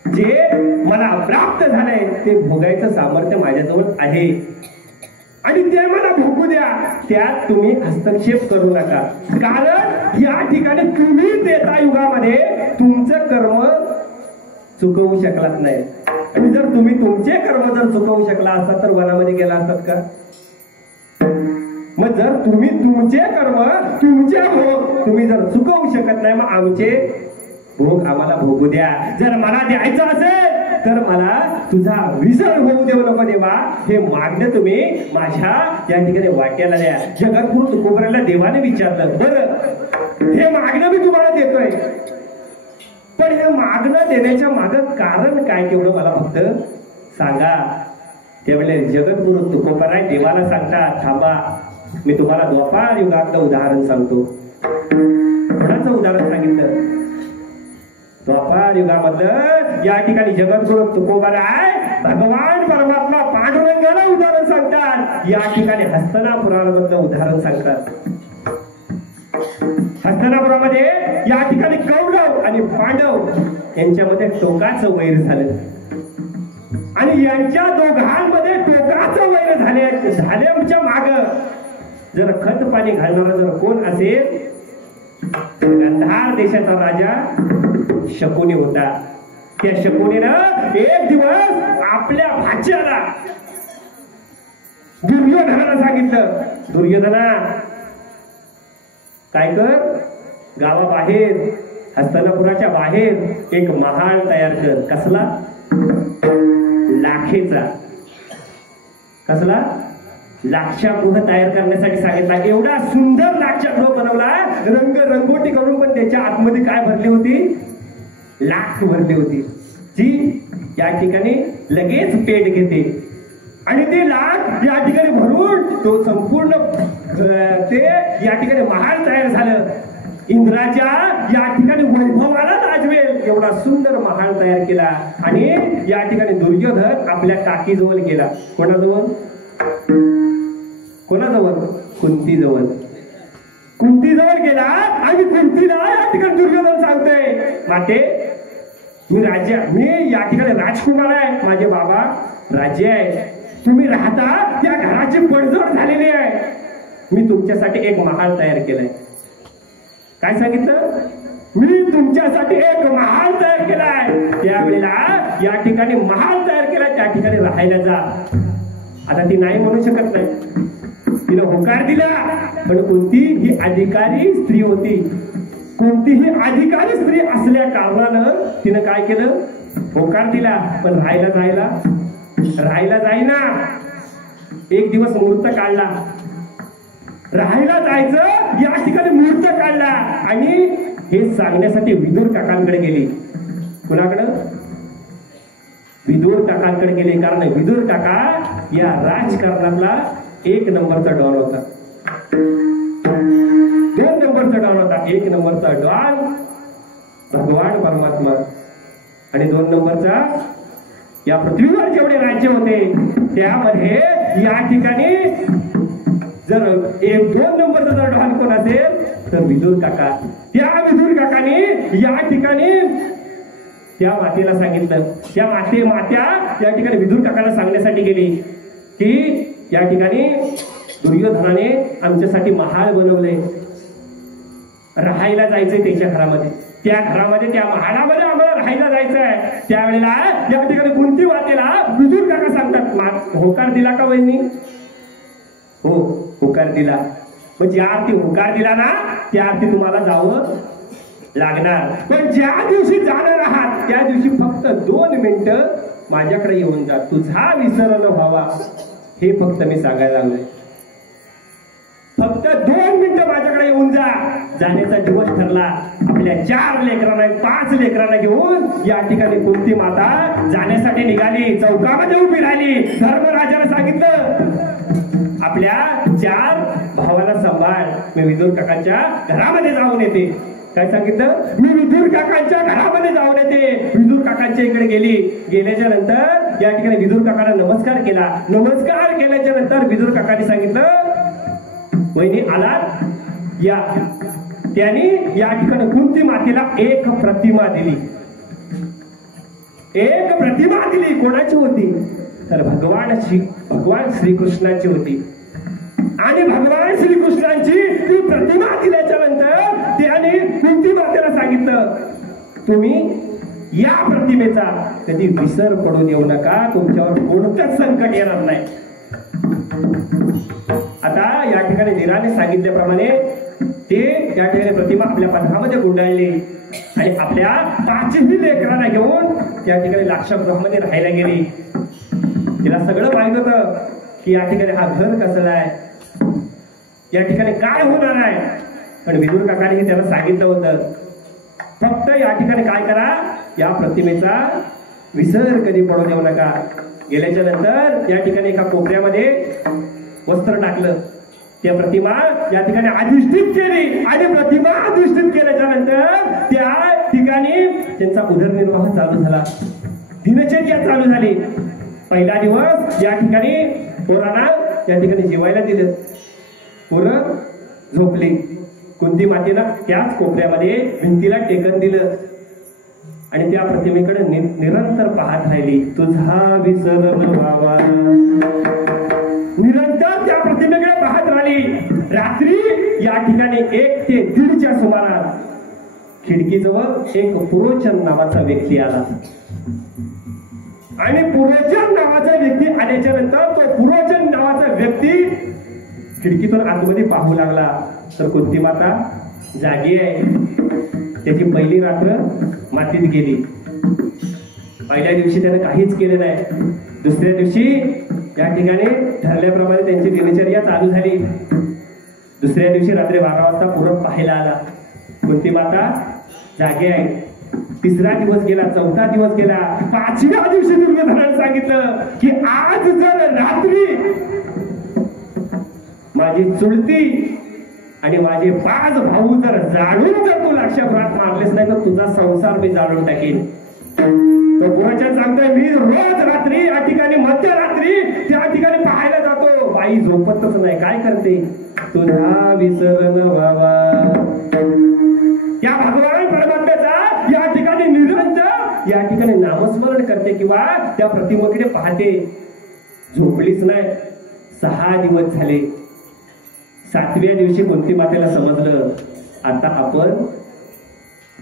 जे मला प्राप्त झालंय ते भोगायचं सामर्थ्य माझ्याजवळ आहे आणि ते मला भोगू द्या. त्यात तुम्ही हस्तक्षेप करू नका, कारण या ठिकाणी तुम्ही त्रेता युगामध्ये तुमचं कर्म चुकवू शकलात नाही. आणि जर तुम्ही तुमचे कर्म जर चुकवू शकला असतात तर वनामध्ये गेला असतात का? मग जर तुम्ही तुमचे कर्म तुमचे भोग तुम्ही जर चुकवू शकत नाही, मग आमचे भोग आम्हाला भोगू द्या. जर मला द्यायचं असेल तर मला तुझा विसर होऊ देऊ नको देवा, हे मागणं तुम्ही माझ्या या ठिकाणी वाट्याला द्या. जगद्गुरु तुकोबराला देवाने विचारलं, बरं हे मागणं मी तुम्हाला देतोय, पण हे मागणं देण्याच्या मागं कारण काय तेवढं मला फक्त सांगा. त्यावेळेला जगद्गुरु तुकोबरा देवाला सांगतात, थांबा मी तुम्हाला द्वापार युगातलं उदाहरण सांगतो. कोणाचं उदाहरण सांगितलं? द्वापार युगामधलं या ठिकाणी जगद्गुरु तुकोबरा भगवान परमात्मा पांडुरंगाला उदाहरण सांगतात. या ठिकाणी हस्तिनापुरामधलं उदाहरण सांगतात. हस्तिनापुरामध्ये या ठिकाणी कौरव आणि पांडव यांच्यामध्ये टोकाचं वैर झालं आणि यांच्या दोघांमध्ये टोकाचं वैर झाल्याच्या माग जर खत पाणी घालणारा जर कोण असेल तर गांधार देशाचा राजा शकुनी होता. त्या शकुनीनं एक दिवस आपल्या भाच्याला दुर्योधनाला सांगितलं, दुर्योधना काय कर, गावाबाहेर हस्तिनापुराच्या बाहेर एक महाल तयार कर. कसला? लाखेचा. कसला? लाक्षागृह तयार करण्यासाठी सांगितला. एवढा सुंदर लाक्षागृह बनवला, रंगोटी करून, पण त्याच्या आतमध्ये काय भरली होती? लाख भरली होती, जी या ठिकाणी लगेच पेट घेते. आणि ते लाख या ठिकाणी भरून तो संपूर्ण ते या ठिकाणी महाल तयार झालं. इंद्राच्या या ठिकाणी वैभवाला लाजवेल एवढा सुंदर महाल तयार केला. आणि या ठिकाणी दुर्योधन आपल्या काकीजवळ गेला. कोणाजवळ? कोणाजवळ? कुंतीजवळ. कुंतीजवळ गेला आणि कुंतीला या ठिकाणी दुर्योधन सांगतोय, माते मी या ठिकाणी राजकुमार आहे, माझे बाबा राजे आहे, तुम्ही राहता त्या घराची पडझड झालेली आहे, मी तुमच्यासाठी एक महाल तयार केलाय. काय सांगितलं? मी तुमच्यासाठी एक महाल तयार केलाय. त्यावेळेला या ठिकाणी महाल तयार केलाय, त्या ठिकाणी राहायला जा. आता ती नाही म्हणू शकत नाही, तिने होकार दिला. पण कुंती ही अधिकारी स्त्री होती. कोणतीही अधिकारी स्त्री असल्या कारणानं तिनं काय केलं? होकार दिला. पण राहायला जाईना. एक दिवस मुहूर्त काढला, राहायला जायचं या ठिकाणी मुहूर्त काढला आणि हे सांगण्यासाठी विदुर काकांकडे गेली. कुणाकडं? विदुर काकांकडे गेले. कारण विदुर काका या राजकारणातला 1 नंबरचा डॉन होता. 2 नंबरचा डॉन होता. 1 नंबरचा डॉन भगवान परमात्मा आणि 2 नंबरचा या पृथ्वीवर जेवढे राज्य होते त्यामध्ये या ठिकाणी जर 1-2 नंबरचा जर डॉन कोण असेल तर विदुर काका. त्या विदुर काकाने या ठिकाणी त्या मातेला सांगितलं. त्या मात्या या ठिकाणी विदुर काकाला सांगण्यासाठी गेली की या ठिकाणी दुर्योधनाने आमच्यासाठी महाल बनवले, राहायला जायचंय त्याच्या घरामध्ये. त्या घरामध्ये त्या महालामध्ये आम्हाला राहायला जायचं आहे. त्यावेळेला या ठिकाणी कुंती मातेला विदुर काका सांगतात, होकार दिला का वहिनी? हो, होकार दिला. पण ज्या अर्थी होकार दिला ना त्या अर्थी तुम्हाला जावं लागणार. पण ज्या दिवशी जाणार आहात त्या दिवशी फक्त 2 मिनिटं माझ्याकडे येऊन जा. तुझा विसर न व्हावा हे फक्त मी सांगायला लागलोय. फक्त 2 मिनिटं माझ्याकडे येऊन जा. जाण्याचा दिवस ठरला. आपल्या 4 लेकरांना 5 लेकरांना घेऊन या ठिकाणी कुंती माता जाण्यासाठी निघाली. चौकामध्ये उभी राहिली. धर्मराजाने सांगितलं आपल्या 4 भावाला सांभाळ, मी विदुर काकांच्या घरामध्ये जाऊन येते. काय सांगितलं? मी विदुर काकांच्या घरामध्ये जाऊन येते. विदुर काकांच्या इकडे गेली. गेल्याच्या नंतर या ठिकाणी विदुर काकांना नमस्कार केला. नमस्कार केल्याच्या नंतर विदुर काकांनी सांगितलं, वहिनी आलात या. त्यांनी या ठिकाणी कुंती मातेला एक प्रतिमा दिली. एक प्रतिमा दिली. कोणाची होती? तर भगवान श्रीकृष्णाची होती. आणि भगवान श्रीकृष्णांची ती प्रतिमा दिल्याच्या नंतर त्याने कुंती मातेला सांगितलं, तुम्ही या प्रतिमेचा कधी विसर पडू देऊ नका. तुमच्यावर कोणतंच संकट येणार नाही. आता या ठिकाणी वीराने सांगितल्याप्रमाणे ते या ठिकाणी प्रतिमा आपल्या पदरामध्ये गुंडाळली आणि आपल्या 5ही लेकरांना घेऊन त्या ठिकाणी लाक्षागृहामध्ये राहायला गेली. तिला सगळं माहित होतं की या ठिकाणी हा घर कसं आहे, या ठिकाणी काय होणार आहे. पण विदुर काकाने त्याला सांगितलं होतं, फक्त या ठिकाणी काय करा, या प्रतिमेचा विसर कधी पडू देऊ नका. गेल्याच्या नंतर या ठिकाणी एका कोपऱ्यामध्ये वस्त्र टाकलं. त्या प्रतिमा या ठिकाणी अधिष्ठित केली आणि प्रतिमा अधिष्ठित केल्याच्या नंतर त्या ठिकाणी त्यांचा उदरनिर्वाह चालू झाला. दिनचर्या चालू झाली. पहिला दिवस या ठिकाणी पोरांना या ठिकाणी जेवायला दिलं. पोरं झोपली. कुंती मातेला त्याच कोपऱ्यामध्ये भिंतीला टेकन दिलं आणि त्या प्रतिमेकडे निरंतर पाहत राहिली. तुझा विसर न व्हावा. निरंतर त्या प्रतिमेकडे पाहत राहिली. रात्री या ठिकाणी 1 ते 1:30च्या सुमारास खिडकीजवळ एक पुरोचन नावाचा व्यक्ती आला आणि पुरोचन नावाचा व्यक्ती आल्याच्या नंतर तो पुरोचन नावाचा व्यक्ती खिडकीतून आतमध्ये पाहू लागला तर कुंती माता जागी आहे. त्याची पहिली रात्र मातीत गेली. पहिल्या दिवशी त्याने काहीच केले नाही. दुसऱ्या दिवशी या ठिकाणी ठरल्याप्रमाणे त्यांची दिनचर्या चालू झाली. दुसऱ्या दिवशी रात्री 12 वाजता पुरब पाहायला आला. कुंती माता जागे आहे. 3रा दिवस गेला. 4था दिवस गेला. 5व्या दिवशी दुर्योधनाने सांगितलं की आज जर रात्री माझी चुलती आणि माझे 5 भाऊ जर जाळून जर तू लाक्षागृहात मारलेस नाही तर तुझा संसार मी जाळून टाकेन. तो पुरोचन सांगतोय, मी रोज रात्री या ठिकाणी मध्यरात्री त्या ठिकाणी पाहायला जातो. बाई झोपतच नाही. काय करते? तुझा विसर न व्हावा. त्या भगवान परमात्म्याचा या ठिकाणी निरंतर या ठिकाणी नामस्मरण करते किंवा त्या प्रतिमेकडे पाहते. झोपलीच नाही. 6 दिवस झाले. 7व्या दिवशी कुंती मातेला समजलं आता आपण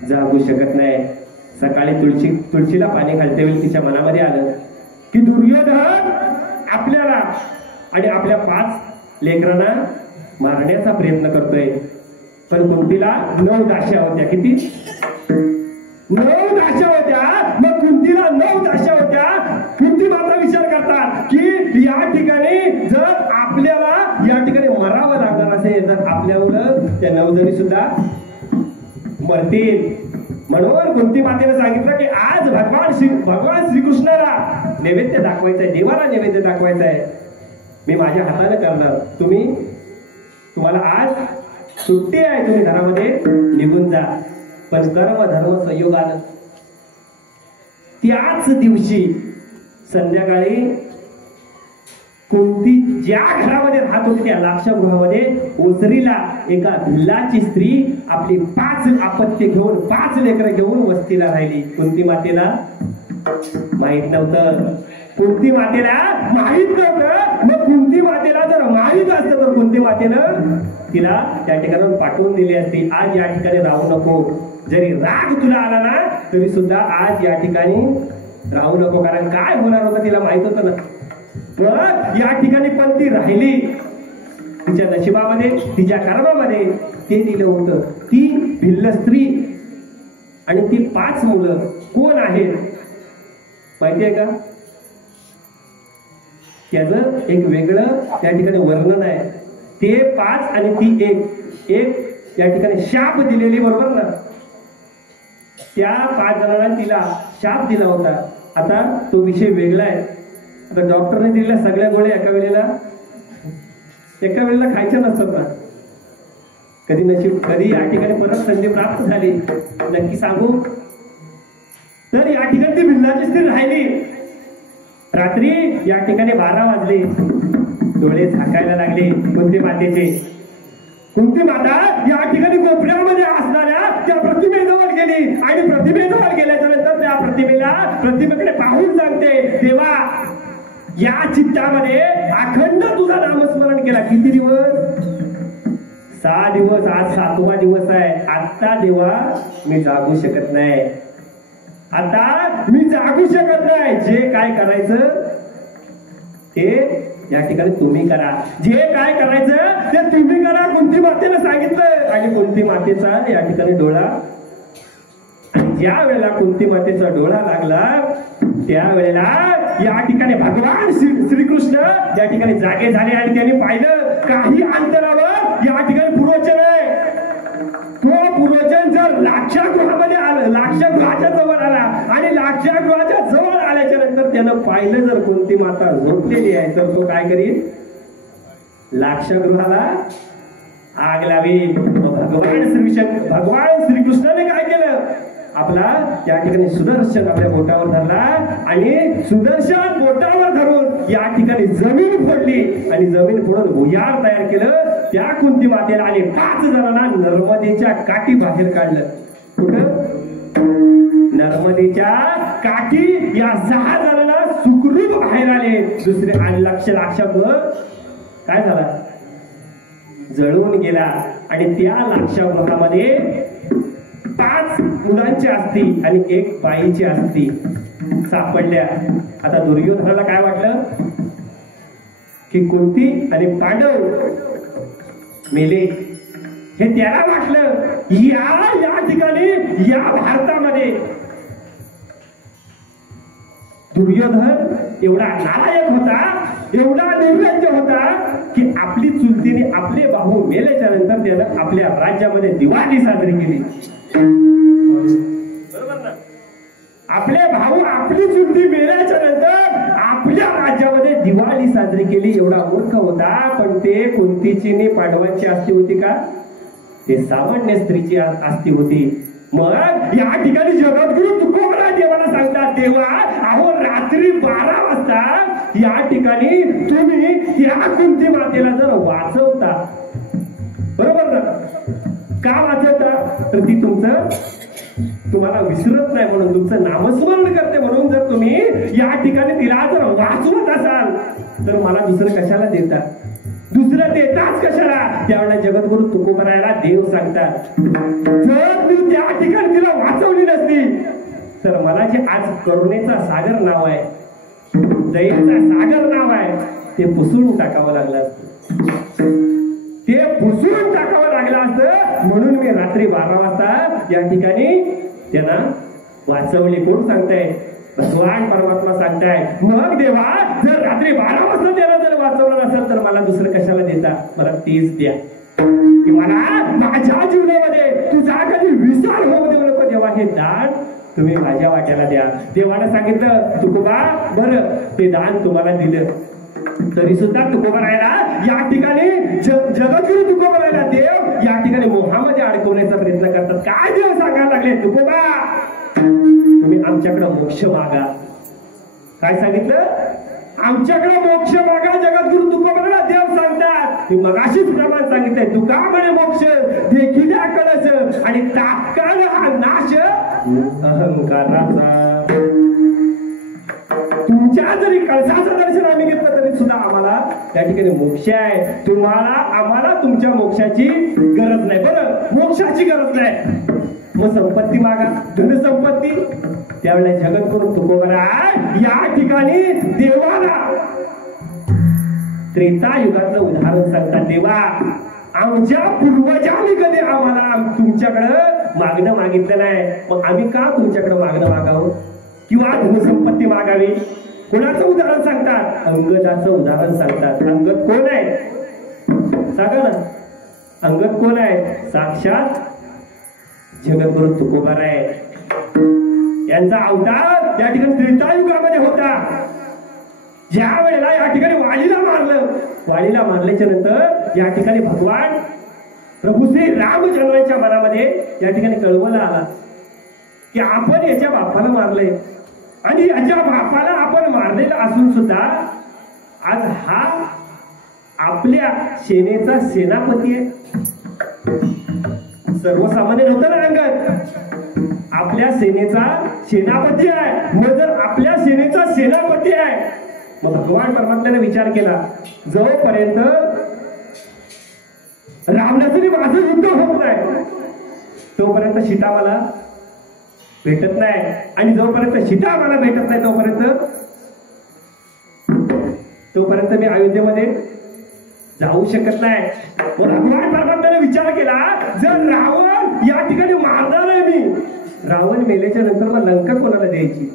जागू शकत नाही. सकाळी तुळशीला पाणी घालते वेळी तिच्या मनामध्ये आलं की दुर्योधन आपल्याला आणि आपल्या 5 लेकरांना मारण्याचा प्रयत्न करतोय. पण कुंतीला 9 दाश्या होत्या. किती? 9 दाश्या होत्या. मग कुंतीला 9 दाश्या होत्या. कुंती माता विचार करतात की या ठिकाणी जर आपल्याला या ठिकाणी मरावं लागणार असेल तर आपल्यावर त्या 9 जणी सुद्धा मरतील. म्हणून कुंती मातेने सांगितलं की आज भगवान श्रीकृष्णाला नैवेद्य दाखवायचा आहे. देवाला नैवेद्य दाखवायचा आहे. मी माझ्या हाताने करणार. तुम्हाला आज सुट्टी आहे. तुम्ही घरामध्ये निघून जा. पण कर्म धर्म संयोगानं त्याच दिवशी संध्याकाळी कुंती ज्या घरामध्ये राहत होती त्या लाक्षागृहामध्ये ओसरीला एका भिल्लाची स्त्री आपली 5 आपत्ती घेऊन 5 लेकरं घेऊन वस्तीला राहिली. कुंती मातेला माहित नव्हतं. कुंती मातेला माहित नव्हतं. मग कुंती मातेला जर माहित असतं तर कुंती मातेनं तिला त्या ठिकाणाहून पाठवून दिली असती. आज या ठिकाणी राहू नको. जरी राग तुला आला ना तरी सुद्धा आज या ठिकाणी राहू नको, कारण काय होणार होतं तिला माहित होतं ना. पण या ठिकाणी पण ती राहिली. तिच्या नशिबामध्ये तिच्या कर्मामध्ये ते दिलं होतं. ती भिल्ल स्त्री आणि ती 5 मुलं कोण आहेत माहितीये का? त्याचं एक वेगळं त्या ठिकाणी वर्णन आहे. ते 5 आणि ती एक या ठिकाणी शाप दिलेली, बरोबर ना. त्या 5 जणांना तिला शाप दिला होता. आता तो विषय वेगळा आहे. आता डॉक्टरने दिलेल्या सगळ्या गोळ्या एका वेळेला खायच्या नसतात ना. कधी नशीब कधी या ठिकाणी परत संधी प्राप्त झाली नक्की सांगू. तर या ठिकाणी ती भिल्लाची स्त्री राहिली. रात्री या ठिकाणी 12 वाजले. डोळे झाकायला लागले कुंती मातेचे. कुंती माता या ठिकाणी कोपऱ्यामध्ये असणाऱ्या त्या प्रतिमेजवळ गेली आणि प्रतिमेजवळ गेल्याच्या नंतर त्या प्रतिमेकडे पाहून सांगते, देवा या चित्तामध्ये अखंड तुझा नामस्मरण केला. किती दिवस? 6 दिवस. आज 7वा दिवस आहे. आता देवा मी जागू शकत नाही. आता मी जागू शकत नाही. जे काय करायचं ते या ठिकाणी तुम्ही करा. जे काय करायचं ते तुम्ही करा. कुंती मातेला सांगितलं आणि कुंती मातेचा या ठिकाणी डोळा, ज्या वेळेला कुंती मातेचा डोळा लागला त्यावेळेला या ठिकाणी भगवान श्रीकृष्ण या ठिकाणी जागे झाले आणि त्यांनी पाहिलं काही अंतरावर या ठिकाणी पुरोचन आहे. तो पुरोचन जर लाक्षागृहामध्ये आलं, लाक्षागृहाच्या जवळ आला आणि लाक्षागृहाच्या जवळ आल्याच्या नंतर त्यानं पाहिलं जर कोणती माता झोपलेली आहे तर तो काय करील? लाक्षागृहाला आग लावेल. भगवान श्रीकृष्णाने काय केलं? आपला त्या ठिकाणी सुदर्शन आपल्या बोटावर धरला आणि सुदर्शन बोटावर धरून या ठिकाणी जमीन फोडली आणि जमीन फोडून भुयार तयार केलं. त्या कुंती मातेला आणि 5 जणांना नर्मदेच्या काठी बाहेर काढलं. कुठं? नर्मदेच्या काठी या 6 जणांना सुखरूप बाहेर आले. दुसरे आणि लाक्षागृह काय झाला? जळून गेला आणि त्या लाक्षागृहामध्ये 5 मुलांची अस्थी आणि 1 बाईची अस्थी सापडल्या. आता दुर्योधनाला काय वाटलं की कुंती आणि पांडव मेले. हे त्याला वाटलं या ठिकाणी या भारतामध्ये दुर्योधन एवढा नालायक होता, एवढा निर्लज्ज होता की आपली चुलतीने आपले भाऊ मेल्याच्या नंतर त्यानं आपल्या राज्यामध्ये दिवाळी साजरी केली. बरोबर ना? आपले भाऊ आपली चुलती मेल्याच्या नंतर आपल्या राज्यामध्ये दिवाळी साजरी केली. एवढा मूर्ख होता. पण ते कुंतीची पांडवांची अस्थी होती का? ते सामान्य स्त्रीची अस्थी होती. मग या ठिकाणी जगद्गुरु तुकोबरा देवाला सांगतात, देवा अहो रात्री 12 वाजता या ठिकाणी तुम्ही त्या कुंती मातेला जर वाचवता, बरोबर ना? का वाचवता? तर ती तुम्हाला विसरत नाही म्हणून, तुमचं नामस्मरण करते म्हणून. जर तुम्ही या ठिकाणी तिला जर वाचवत असाल तर मला दुसरं कशाला देता? दुसरं देताच कशाला? त्यावेळेला जगद्गुरु तुकोबरायाला देव सांगतात, जर मी त्या ठिकाणी तिला वाचवली नसती तर मला जे आज करुणेचा सागर नाव आहे, दयेचा सागर नाव आहे, ते पुसून टाकावं लागलं असतं. ते पुसून टाकावं लागलं असतं. म्हणून मी रात्री 12 वाजता या ठिकाणी त्यांना वाचवली. कोण सांगताय? भगवान परमात्मा सांगताय. मग देवा जर रात्री 12 वाजता त्याला जर वाचवलं नसेल तर मला दुसरं कशाला देता? मला तेच द्या की मला माझ्या जीवनामध्ये तुझा कधी विसर होऊ देऊ नको. देवा हे दान तुम्ही माझ्या वाट्याला द्या. देवाने सांगितलं, तुकोबा बरं ते दान तुम्हाला दिलं. तरी सुद्धा तुकोबरायाला या ठिकाणी जगद्गुरु तुकोबरायाला देव या ठिकाणी मोहामध्ये अडकवण्याचा प्रयत्न करतात. काय देव सांगायला लागले? तुकोबा तुम्ही आमच्याकडे मोक्ष मागा. काय सांगितलं? आमच्याकडे मोक्ष मागा. जगद्गुरु तुकोबरायाला देव सांगतात. मगाशीच प्रमाण सांगितलंय, तुका म्हणे मोक्ष देखील कळस आणि तात्काळ हा नाश अहंकाराचा. तुमच्या जरी कळसाचं दर्शन आम्ही घेतलं तरी सुद्धा आम्हाला त्या ठिकाणी मोक्ष आहे. आम्हाला तुमच्या मोक्षाची गरज नाही. बरं, मोक्षाची गरज नाही. मग संपत्ती मागा, धनसंपत्ती. त्यावेळेला जगद्गुरु तुकोबरा या ठिकाणी देवाला त्रेता युगातलं उदाहरण सांगतात. देवा, आमच्या पूर्वजांनी कधी आम्हाला तुमच्याकडं मागणं मागितलं नाही, मग आम्ही का तुमच्याकडे मागणं मागावं किंवा धनसंपत्ती मागावी? कोणाचं उदाहरण सांगतात? अंगदाचं उदाहरण सांगतात. अंगद कोण आहे सांगा ना? अंगद कोण आहे? साक्षात जगद्गुरु तुकोबार आहे. यांचा अवतार या ठिकाणी त्रेतायुगामध्ये होता. ज्या वेळेला या ठिकाणी वालीला मारलं, वालीला मारल्याच्या नंतर या ठिकाणी भगवान प्रभू श्री रामचंद्रांच्या मनामध्ये या ठिकाणी कळवलं आला की आपण याच्या बापाला मारले आणि याच्या बापाला आपण मारलेला असून सुद्धा आज हा आपल्या सेनेचा सेनापती आहे. सर्वसामान्य नव्हतं ना अंगद, आपल्या सेनेचा सेनापती आहे. मग जर आपल्या सेनेचा सेनापती आहे, मग भगवान परमात्म्याने विचार केला, जोपर्यंत रावणाचं माझं युद्ध होत नाही तोपर्यंत सीता मला भेटत नाही, आणि जोपर्यंत सीता मला भेटत नाही तोपर्यंत मी अयोध्येमध्ये जाऊ शकत नाही. भगवान परमात्म्याने विचार केला, जर रावण या ठिकाणी मारणार आहे मी, रावण मेल्याच्या नंतर मग लंका कोणाला द्यायची?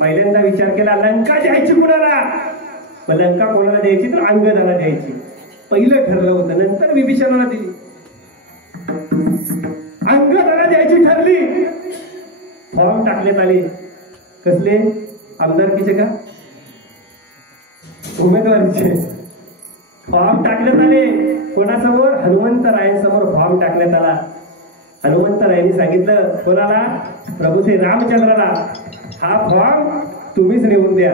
पहिल्यांदा विचार केला लंका द्यायची कुणाला? मग लंका कोणाला द्यायची? तर अंगदाला द्यायची. पहिलं ठरलं होतं, नंतर विभीषणाला दिली. अंगदाला द्यायची ठरली. फॉर्म टाकण्यात आले. कसले? आमदारकीचे का उमेदवारीचे? फॉर्म टाकण्यात आले. कोणासमोर? हनुमंतरायांसमोर फॉर्म टाकण्यात आला. हनुमंतरायांनी सांगितलं कोणाला? प्रभू श्री रामचंद्राला, हा फॉर्म तुम्हीच लिहून द्या,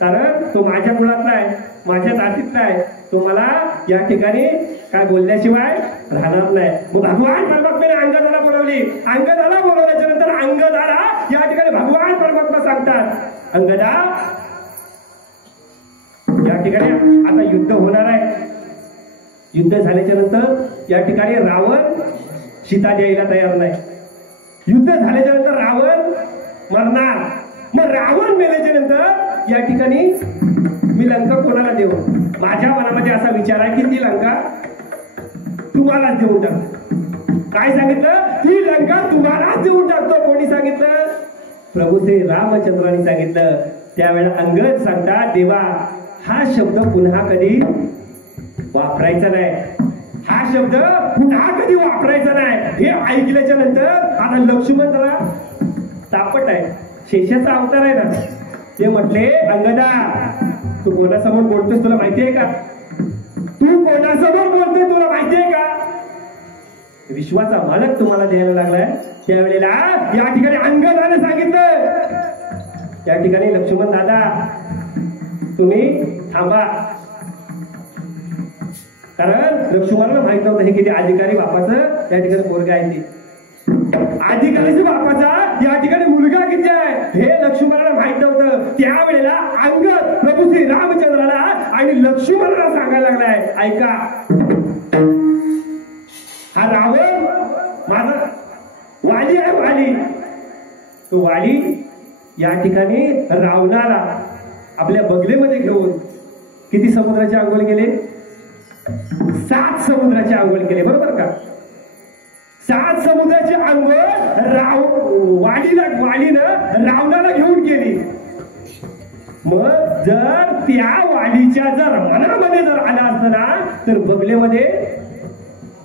कारण तो माझ्या कुळातला आहे, माझ्या जातीतला आहे, तो मला या ठिकाणी काय बोलल्याशिवाय राहणार नाही. मग भगवान परमात्म्याने अंगदाला बोलवली. अंगदाला बोलवल्याच्या नंतर अंगदाला या ठिकाणी भगवान परमात्मा सांगतात, अंगदा या ठिकाणी आता युद्ध होणार आहे. युद्ध झाल्याच्या नंतर या ठिकाणी रावण सीता द्यायला तयार नाही. युद्ध झाल्याच्या नंतर रावण मरणार. मग रावण मेल्याच्या नंतर या ठिकाणी मी लंका कोणाला देऊ? माझ्या मनामध्ये असा विचार आहे की ती लंका तुम्हालाच देऊन टाकतो. काय सांगितलं? ती लंका तुम्हालाच देऊन टाकतो. कोणी सांगितलं? प्रभू श्री रामचंद्रांनी सांगितलं. त्यावेळेला अंगद सांगतात, देवा, हा शब्द पुन्हा कधी वापरायचा नाही, हा शब्द पुन्हा कधी वापरायचा नाही. हे ऐकल्याच्या नंतर आता लक्ष्मण जरा तापट आहे, शेषाचा अवतार आहे ना. ते म्हटले, अंगदा, तू कोणासमोर बोलतोस तुला माहिती आहे का? तू कोणासमोर बोलतोय तुला माहिती आहे का? विश्वाचा मालक तुम्हाला द्यायला लागलाय. त्यावेळेला या ठिकाणी अंगदाने सांगितलं, त्या ठिकाणी लक्ष्मण दादा तुम्ही थांबा, कारण लक्ष्मणाला माहित नव्हतं हे किती अधिकारी बापाचं या ठिकाणी पोरगा आहे. ती अधिकारीच्या बापाचा या ठिकाणी मुलगा किती आहे हे लक्ष्मणाला माहित नव्हतं. त्यावेळेला अंगद प्रभू श्री रामचंद्राला आणि लक्ष्मणाला सांगायला लागलाय, ऐका, हा रावण माझा वाली आहे. वाली, तो वाली या ठिकाणी रावणाला आपल्या बगलेमध्ये घेऊन किती समुद्राचे आंघोळ केले? 7 समुद्राचे आंघोळ केले, बरोबर का? 7 समुद्राचे आंघोळ वालीनं रावणाला घेऊन केली. मग जर त्या वालीच्या जर मनामध्ये जर आला असतं ना, तर बगलेमध्ये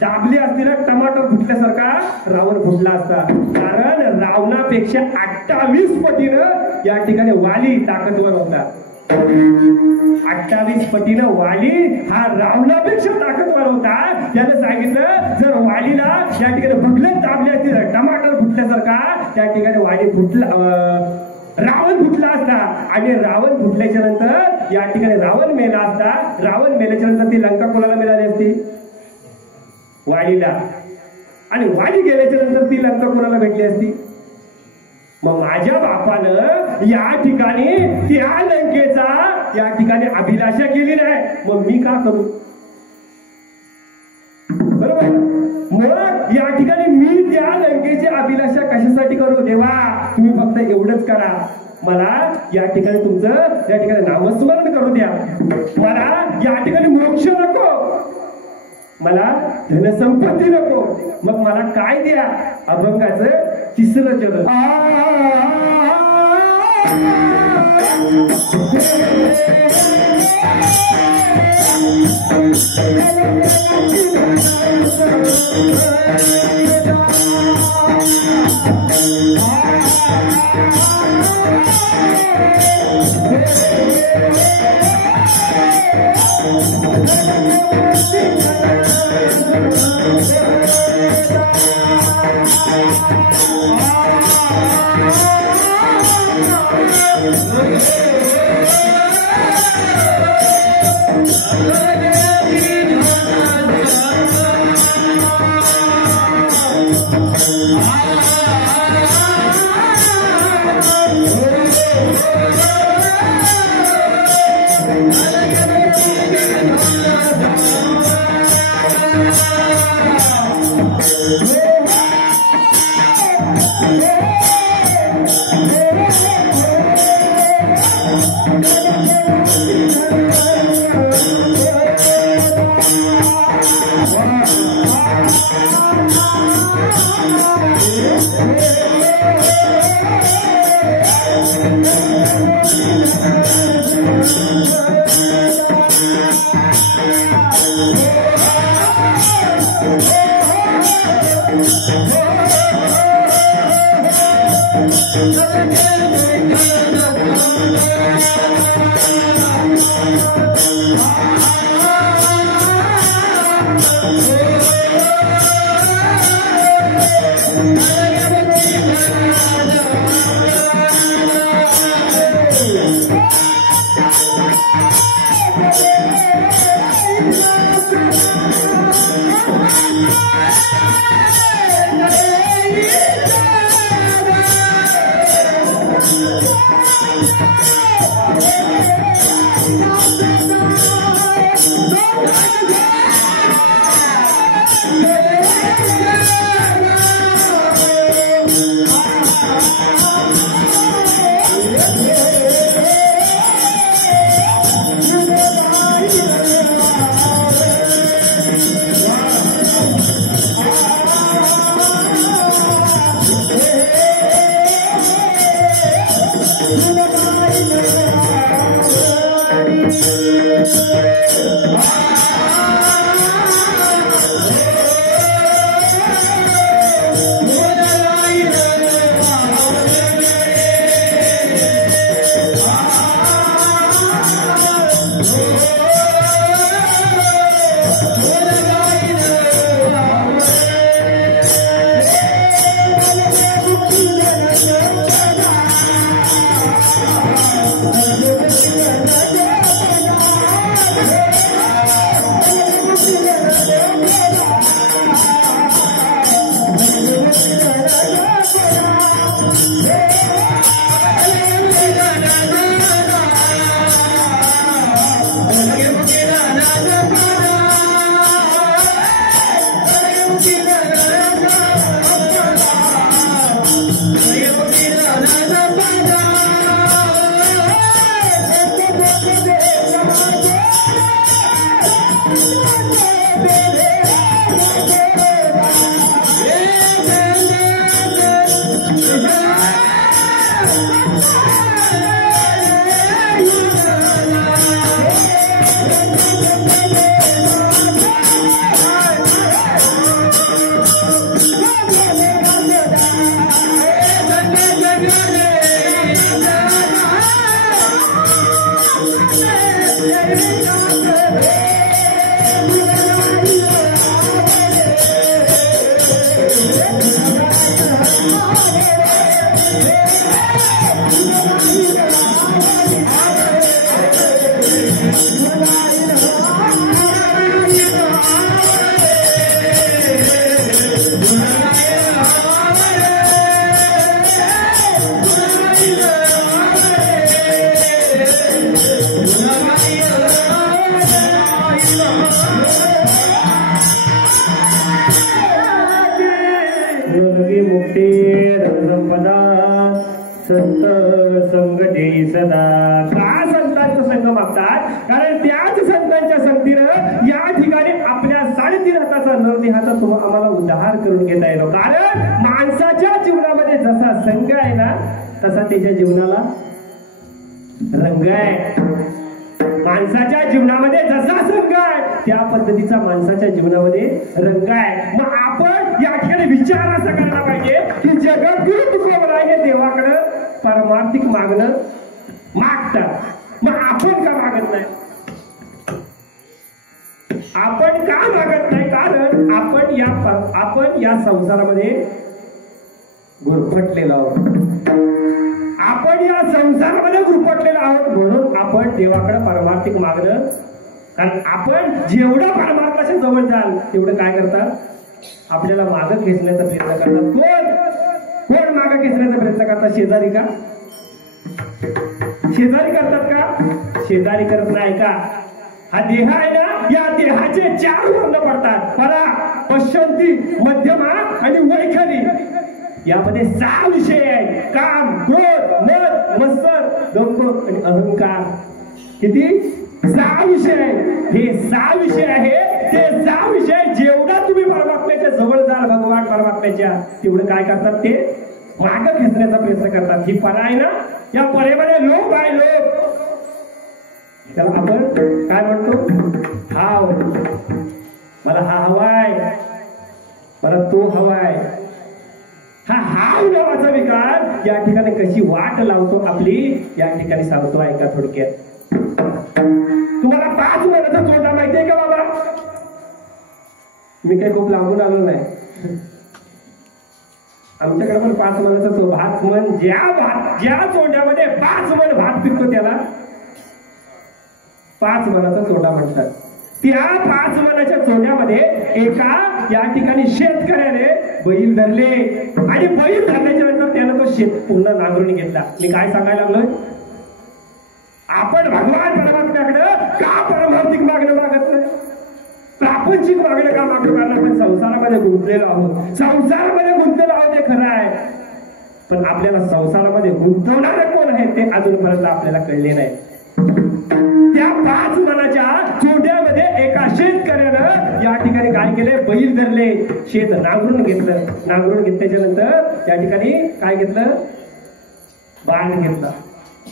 दाबले असतील टमाटर फुटल्यासारखा रावण फुटला असता. कारण रावणापेक्षा 28 पटीनं या ठिकाणी वाली ताकदवर होता. 28 पटीनं वाली हा रावणापेक्षा ताकदवर होता. त्याने सांगितलं, जर वालीला या ठिकाणी बगलेत दाबले असतील टमाटर फुटल्यासारखा, त्या ठिकाणी वाली फुटला, रावण फुटला असता. आणि रावण फुटल्याच्या नंतर या ठिकाणी रावण मेला असता. रावण मेल्याच्या नंतर ती लंका कोणाला मिळाली असती? वालीला. आणि वाली गेल्याच्या नंतर ती लंका कोणाला भेटली असती? मग माझ्या बापानं या ठिकाणी त्या लंकेचा या ठिकाणी अभिलाषा केली नाही, मग मी का करू? बरोबर. मग या ठिकाणी मी या लंकेची अभिलाषा कशासाठी करू देवा? तुम्ही फक्त एवढंच करा, मला या ठिकाणी नामस्मरण करू द्या. मला या ठिकाणी मोक्ष नको, मला धनसंपत्ती नको, मग मला काय द्या? अभंगाचं तिसरं चरण. संत संग देई सदा. का संतांचा संग मागतात? कारण त्याच संतांच्या संगतीनं या ठिकाणी आपल्या 3.5 हाताचा नरदेहाचा आम्हाला उद्धार करून घेता येतो. कारण माणसाच्या जीवनामध्ये जसा संग आहे ना तसा त्याच्या जीवनाला रंग आहे. माणसाच्या जीवनामध्ये जसा संग आहे त्या पद्धतीचा माणसाच्या जीवनामध्ये रंग आहे. मग आपण या ठिकाणी विचार असा करायला पाहिजे की जगद्गुरु तुकोबरा हे देवाकडे पारमार्थिक मागणं मागतात. मग आपण का मागत नाही? आपण का मागत नाही? कारण आपण या संसारामध्ये गुरफटलेलो आहोत. आपण या संसारामध्ये गुरफटलेलो आहोत म्हणून आपण देवाकडे पारमार्थिक मागणं. कारण आपण जेवढं परमार्थाच्या जवळ जाल तेवढं काय करतात? आपल्याला मागं खेचण्याचा प्रयत्न करतात. कोण मागं खेचण्याचा प्रयत्न करतात? शेजारी का? शेजारी करतात का? शेजारी करत नाही का? हा देह आहे ना, या देहाचे 4 वर्ण पडतात. परा, पश्चंती, मध्यमा आणि वैखरी. यामध्ये 6 विषय आहेत. काम, क्रोध, मद, मत्सर, दंभ आणि अहंकार. किती? 6 विषय आहेत. हे 6 विषय आहे. ते 6 विषय जेवढा तुम्ही परमात्म्याच्या जवळ जाल भगवान परमात्म्याच्या तेवढं काय करतात? ते मागं खेचण्याचा प्रयत्न करतात. ही परा आहे ना, या परेमध्ये लोभ आहे. लोभ त्याला आपण काय म्हणतो? हाव. मला हा हवाय, मला तो हवाय. हा हाव नावाचा विकार या ठिकाणी कशी वाट लावतो आपली या ठिकाणी सांगतो. ऐका थोडक्यात. तुम्हाला 5 मनाचा चोटा माहितीये का बाबा? मी काही खूप लांबून आलो नाही. आमच्याकडे पण 5 मनाचा भात मन. ज्या चोंड्यामध्ये 5 मन भात पिकतो त्याला 5 मनाचा चोंडा म्हणतात. त्या 5 मनाच्या चोंड्यामध्ये एका या ठिकाणी शेतकऱ्याने बैल धरले आणि बैल धरल्याच्या नंतर त्यानं तो शेत पूर्ण नांगरून घेतला. मी काय सांगायला लागलोय? आपण भगवान परमात्म्याकडे का पारमार्थिक मागणं मागत नाही? प्रापंचिक मागणं का मागणं मागणं? पण संसारामध्ये गुंतलेलो आहोत. संसारामध्ये गुंतलेलो आहोत हे खरं आहे. पण आपल्याला संसारामध्ये गुंतवणारे कोण आहे ते अजूनपर्यंत आपल्याला कळले नाही. त्या 5 मनाच्या चोंड्यामध्ये एका शेतकऱ्यानं या ठिकाणी काय केले? बैल धरले, शेत नांगरून घेतलं. नांगरून घेतल्याच्या नंतर या ठिकाणी काय घेतलं? बांध घेतला.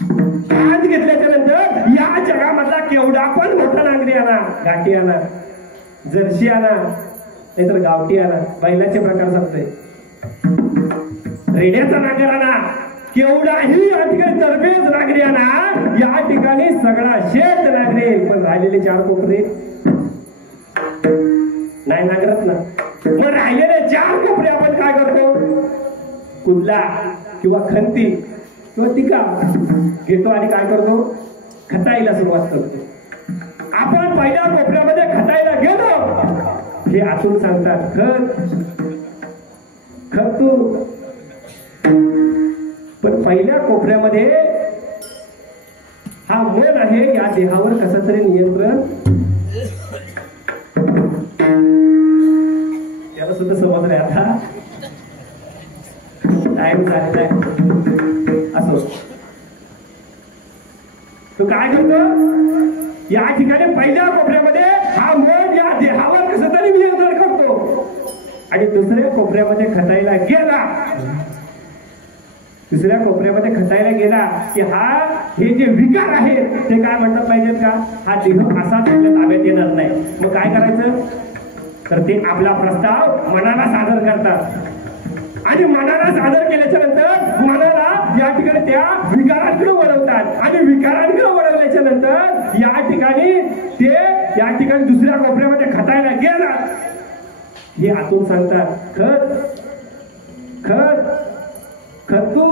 बांध घेतल्याच्या नंतर या जगामधला केवढा पण मोठा नांगरी आणा, घाटी आणा, जर्सी आणा, नाहीतर गावठी आणा. बैलाचे प्रकार सांगतोय. रेड्याचा नांगर आणा, केवढाही या ठिकाणी तरबेज नांगरी आणा, या ठिकाणी सगळा शेत नांगरे. पण राहिलेले 4 कोपरे नाही नांगरत ना. मग राहिलेले 4 कोपरे आपण काय करतो? कुल्ला किंवा खंती किंवा तिका घेतो आणि काय करतो? खतायला सुरुवात करतो. आपण पहिल्या कोपऱ्यामध्ये खतायला गेलो हे आतून सांगतात खत तू. पण पहिल्या कोपऱ्यामध्ये हा मन आहे या देहावर कसं तरी नियंत्रण. त्याला सुद्धा समजलंय आता. टाइम झालेला असो. तो काय करतो? या ठिकाणी पहिल्या कोपऱ्यामध्ये हा मन या देहावर कसं तरी नियंत्रण करतो आणि दुसऱ्या कोपऱ्यामध्ये खतायला गेला. दुसऱ्या कोपऱ्यामध्ये खतायला गेला की हे जे विकार आहेत ते काय म्हणतात पाहिजेत का? हा देह असाच आपल्या ताब्यात येणार नाही. मग काय करायचं? तर ते आपला प्रस्ताव मनाला सादर करतात आणि मनाला सादर केल्याच्या नंतर मनाला या ठिकाणी त्या विकारांकडे वळवतात आणि विकारांकडे वळवल्याच्या नंतर या ठिकाणी ते या ठिकाणी दुसऱ्या कोपऱ्यामध्ये खतायला गेला. हे आतून सांगतात खत खतू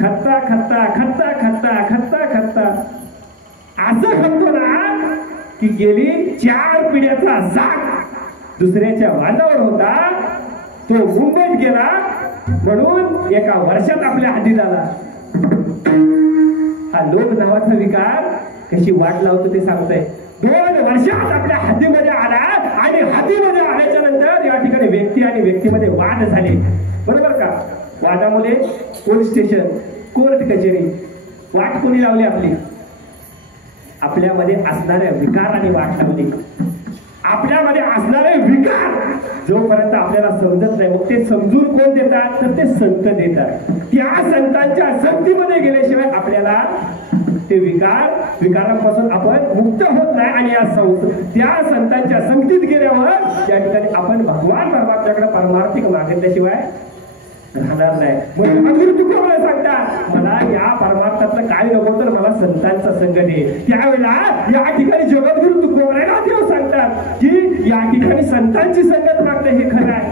खत्ता खत्ता खत्ता खत्ता खत्ता खत्ता असं खपतो ना की गेली 4 पिढ्याचा जाग दुसऱ्याच्या वादावर होता. तो मुंबईत गेला म्हणून एका वर्षात आपल्या हाती आला. हा लोभ नावाचा विकार कशी वाट लावतो ते सांगतोय. 2 वर्षात आपल्या हातीमध्ये आला आणि हातीमध्ये आल्याच्या नंतर या ठिकाणी व्यक्ती आणि व्यक्तीमध्ये वाद झाले. बरोबर का? वादामुळे पोलीस स्टेशन, कोर्ट कचेरी, वाट कोणी लावली? आपली आपल्यामध्ये असणाऱ्या विकाराने वाट लावली. आपल्यामध्ये असणारे विकार जोपर्यंत आपल्याला समजत नाही, मग ते समजून कोण देतात? तर ते संत देतात. त्या संतांच्या संगतीमध्ये गेल्याशिवाय आपल्याला ते विकारांपासून आपण मुक्त होत नाही. आणि त्या संतांच्या संगतीत गेल्यावर त्या ठिकाणी आपण भगवान परमात्म्याकडे परमार्थिक मागितल्याशिवाय राहणार नाही. जगद्गुरु तुकोबराय सांगतात, मला या परमार्थातलं काय नको तर मला संतांचा संग दे. त्यावेळेला या ठिकाणी जगद्गुरु तुकोबरायला देव सांगतात की या ठिकाणी संतांची संगत मागणं हे खरं आहे,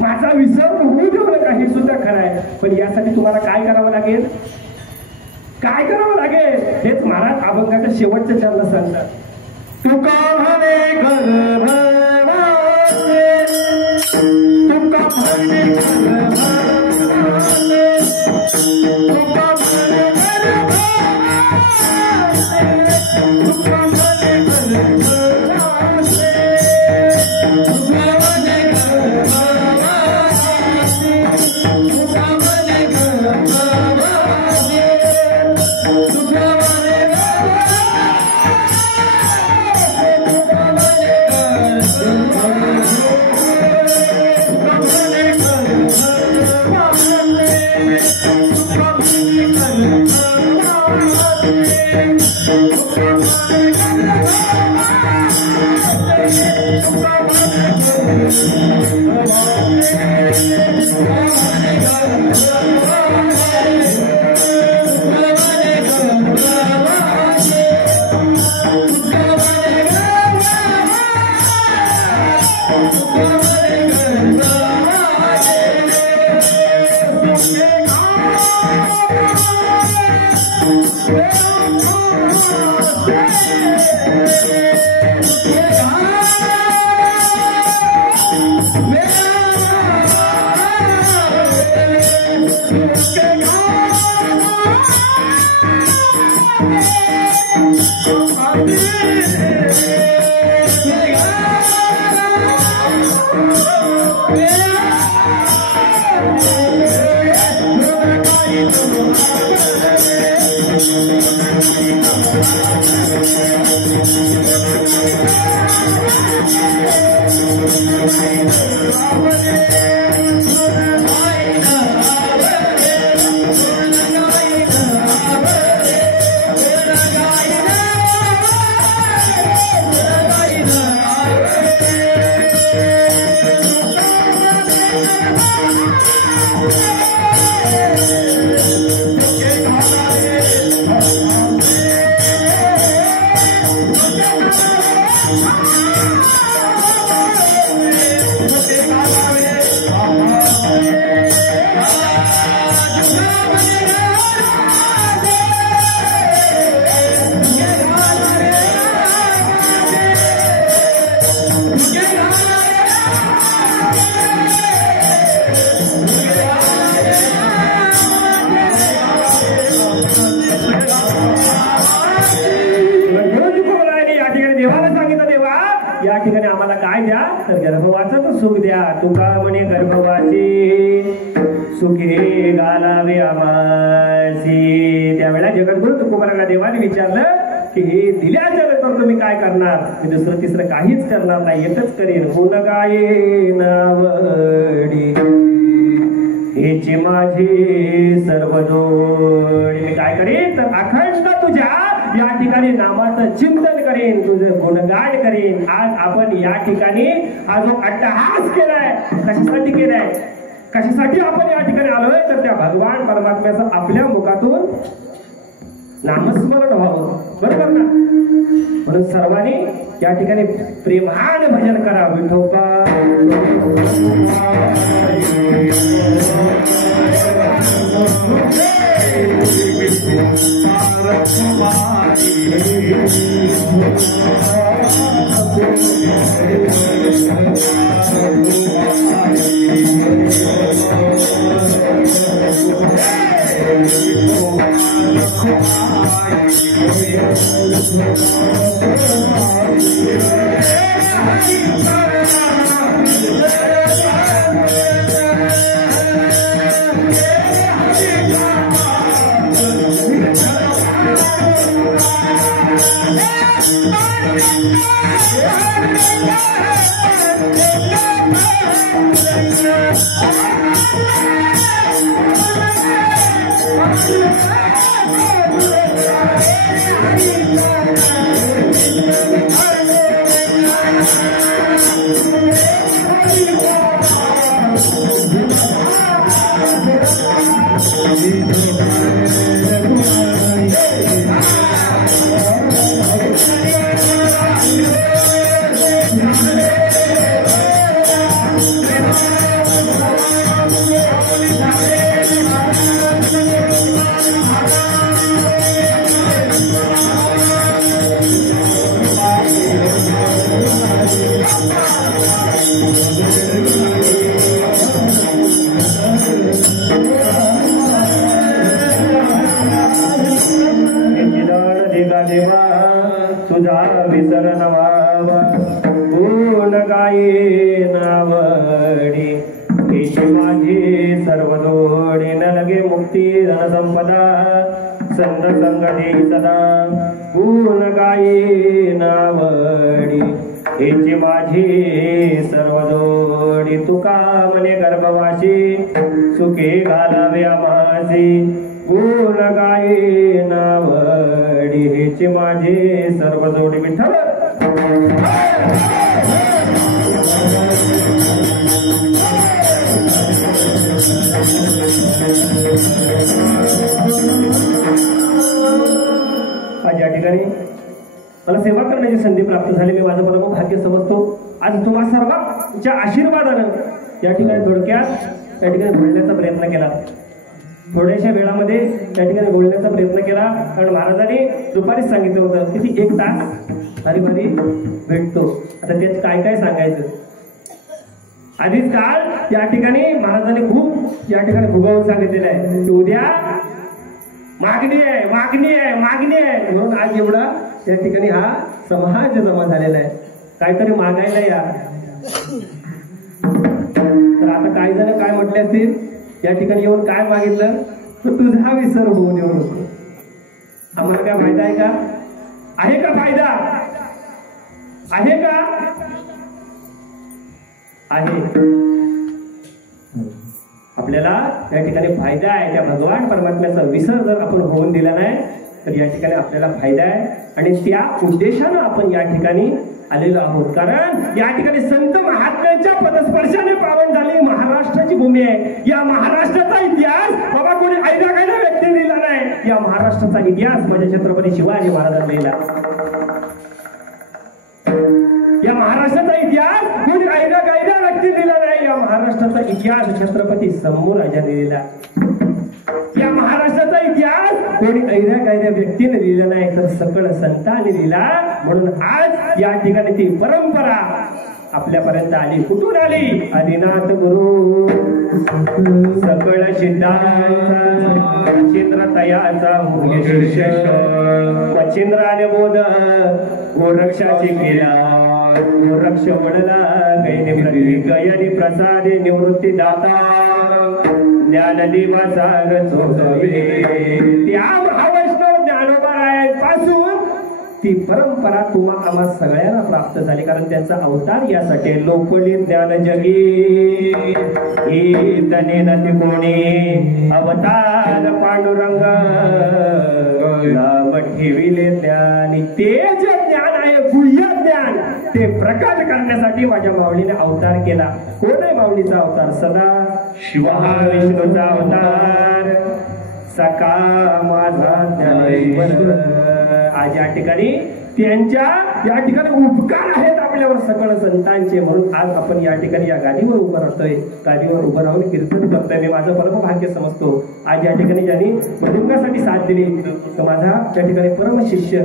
माझा विसर होऊ देऊ नका हे सुद्धा खरं आहे. पण यासाठी तुम्हाला काय करावं लागेल? काय करावं लागेल? हेच महाराज अभंगाच्या शेवटच्या चरणात सांगतात. तुका म्हणे सुख द्या. तुका म्हणे गर्भवासी सुखे घालावे आमासी. त्यावेळेला जगद्गुरु तुकोबाराला देवाने विचारलं की हे दिल्याच्यानंतर तुम्ही काय करणार? मी दुसरं तिसरं काहीच करणार नाही, एकच करेन. गुण गाये नावडी हेची माझी सर्व जोड. मी काय करेन तर अखंड तुझ्या या ठिकाणी नामाचं चिंतन करेन, तुझं गुणगान करेन. आज आपण या ठिकाणी हा जो अट्टहास केलाय, कशासाठी केलाय? कशासाठी आपण या ठिकाणी आलोय? तर त्या भगवान परमात्म्याचं आपल्या मुखातून नामस्मरण व्हावं. बरोबर ना? म्हणून सर्वांनी या ठिकाणी प्रेमाने भजन करा. विठोबा तुझा विसर नवावा पूर्ण गाये नावडी हीची माझी सर्व दोडी न लगे मुक्ती धनसंपदा संत संगती सदा पूर्ण गाये नावडी हीची माझी सर्व दोडी तुका मने गर्भवासी सुखी घालावे आमासी पूर्ण गाये नावडी हीची माझी सर्व जोडी विठ्ठल आज या ठिकाणी मला सेवा करण्याची संधी प्राप्त झाली. मी माझं परम भाग्य समजतो. आज तुम्हा सर्वांच्या आशीर्वादानं या ठिकाणी थोडक्यात या ठिकाणी बोलण्याचा प्रयत्न केला. थोड्याशा वेळामध्ये त्या ठिकाणी बोलण्याचा प्रयत्न केला. कारण महाराजांनी दुपारीच सांगितलं होतं किती 1 तास हरिभरी भेटतो. आता त्यात काय काय सांगायचं. आधीच काल या ठिकाणी महाराजांनी खूप या ठिकाणी भुगावून सांगितलेलं आहे की उद्या मागणी आहे मागणी आहे मागणी आहे. म्हणून आज एवढा या ठिकाणी हा समाज जमा झालेला आहे. काहीतरी मागायला या. तर आता काही जण काय म्हटले असतील या ठिकाणी येऊन काय मागितलं तर तुझा विसर होऊ देऊ नको. आम्हाला काय फायदा आहे का. आहे का फायदा आहे का आहे. आपल्याला या ठिकाणी फायदा आहे. त्या भगवान परमात्म्याचा विसर जर आपण होऊन दिला नाही तर या ठिकाणी आपल्याला फायदा आहे. आणि त्या उद्देशानं आपण या ठिकाणी आलेलो आहोत. कारण या ठिकाणी संत महात्म्यांच्या पदस्पर्शाने पावन झाली महाराष्ट्राची भूमी आहे. या महाराष्ट्राचा इतिहास बाबा कोणी ऐना काही व्यक्ती लिहिला नाही. या महाराष्ट्राचा इतिहास माझ्या छत्रपती शिवाजी महाराजांनी लिहिला. या महाराष्ट्राचा इतिहास कोणी ऐना काही व्यक्ती लिहिला नाही. या महाराष्ट्राचा इतिहास छत्रपती संभाजीराजांनी लिहिला. या महाराष्ट्राचा इतिहास कोणी ऐऱ्या गायऱ्या व्यक्तीने लिहिला नाही तर सकळ संतांनी लिहिला. म्हणून आज या ठिकाणी ती परंपरा आपल्यापर्यंत आली. कुठून आली. आदिनाथ गुरु सकळ सिद्धांत चिंद्रतयाचा मुख्य शिष्य पचिंद्राने बोध गोरक्षाची केला. गोरक्ष वडला गैने प्रतीक गयनी प्रसादे निवृत्ती दाता ज्ञान दिवासार चोचवे. त्या महावैष्णव ज्ञानोबारायांपासून ती परंपरा तुम्हा आम्हा सगळ्यांना प्राप्त झाली. कारण त्यांचा अवतार यासाठी लोकली ज्ञान जगी तने नती कोणी अवतार पांडुरंग नाम ठेविले ज्ञान. ते जे ज्ञान आहे गुह्य ज्ञान ते प्रकट करण्यासाठी माझ्या माऊलीने अवतार केला. कोण आहे माऊलीचा अवतार. सदा शिवा विष्णूचा अवतार सका माझा ज्ञानेश्वर. आज या ठिकाणी त्यांच्या या ठिकाणी उपकार आहेत आपल्यावर सकळ संतांचे. म्हणून आज आपण या ठिकाणी या गादीवर उभं राहतोय. गादीवर उभं राहून कीर्तन करतोय. मी माझं परम भाग्य समजतो. आज या ठिकाणी ज्यांनी मधुंगासाठी साथ दिली तर माझा त्या ठिकाणी परम शिष्य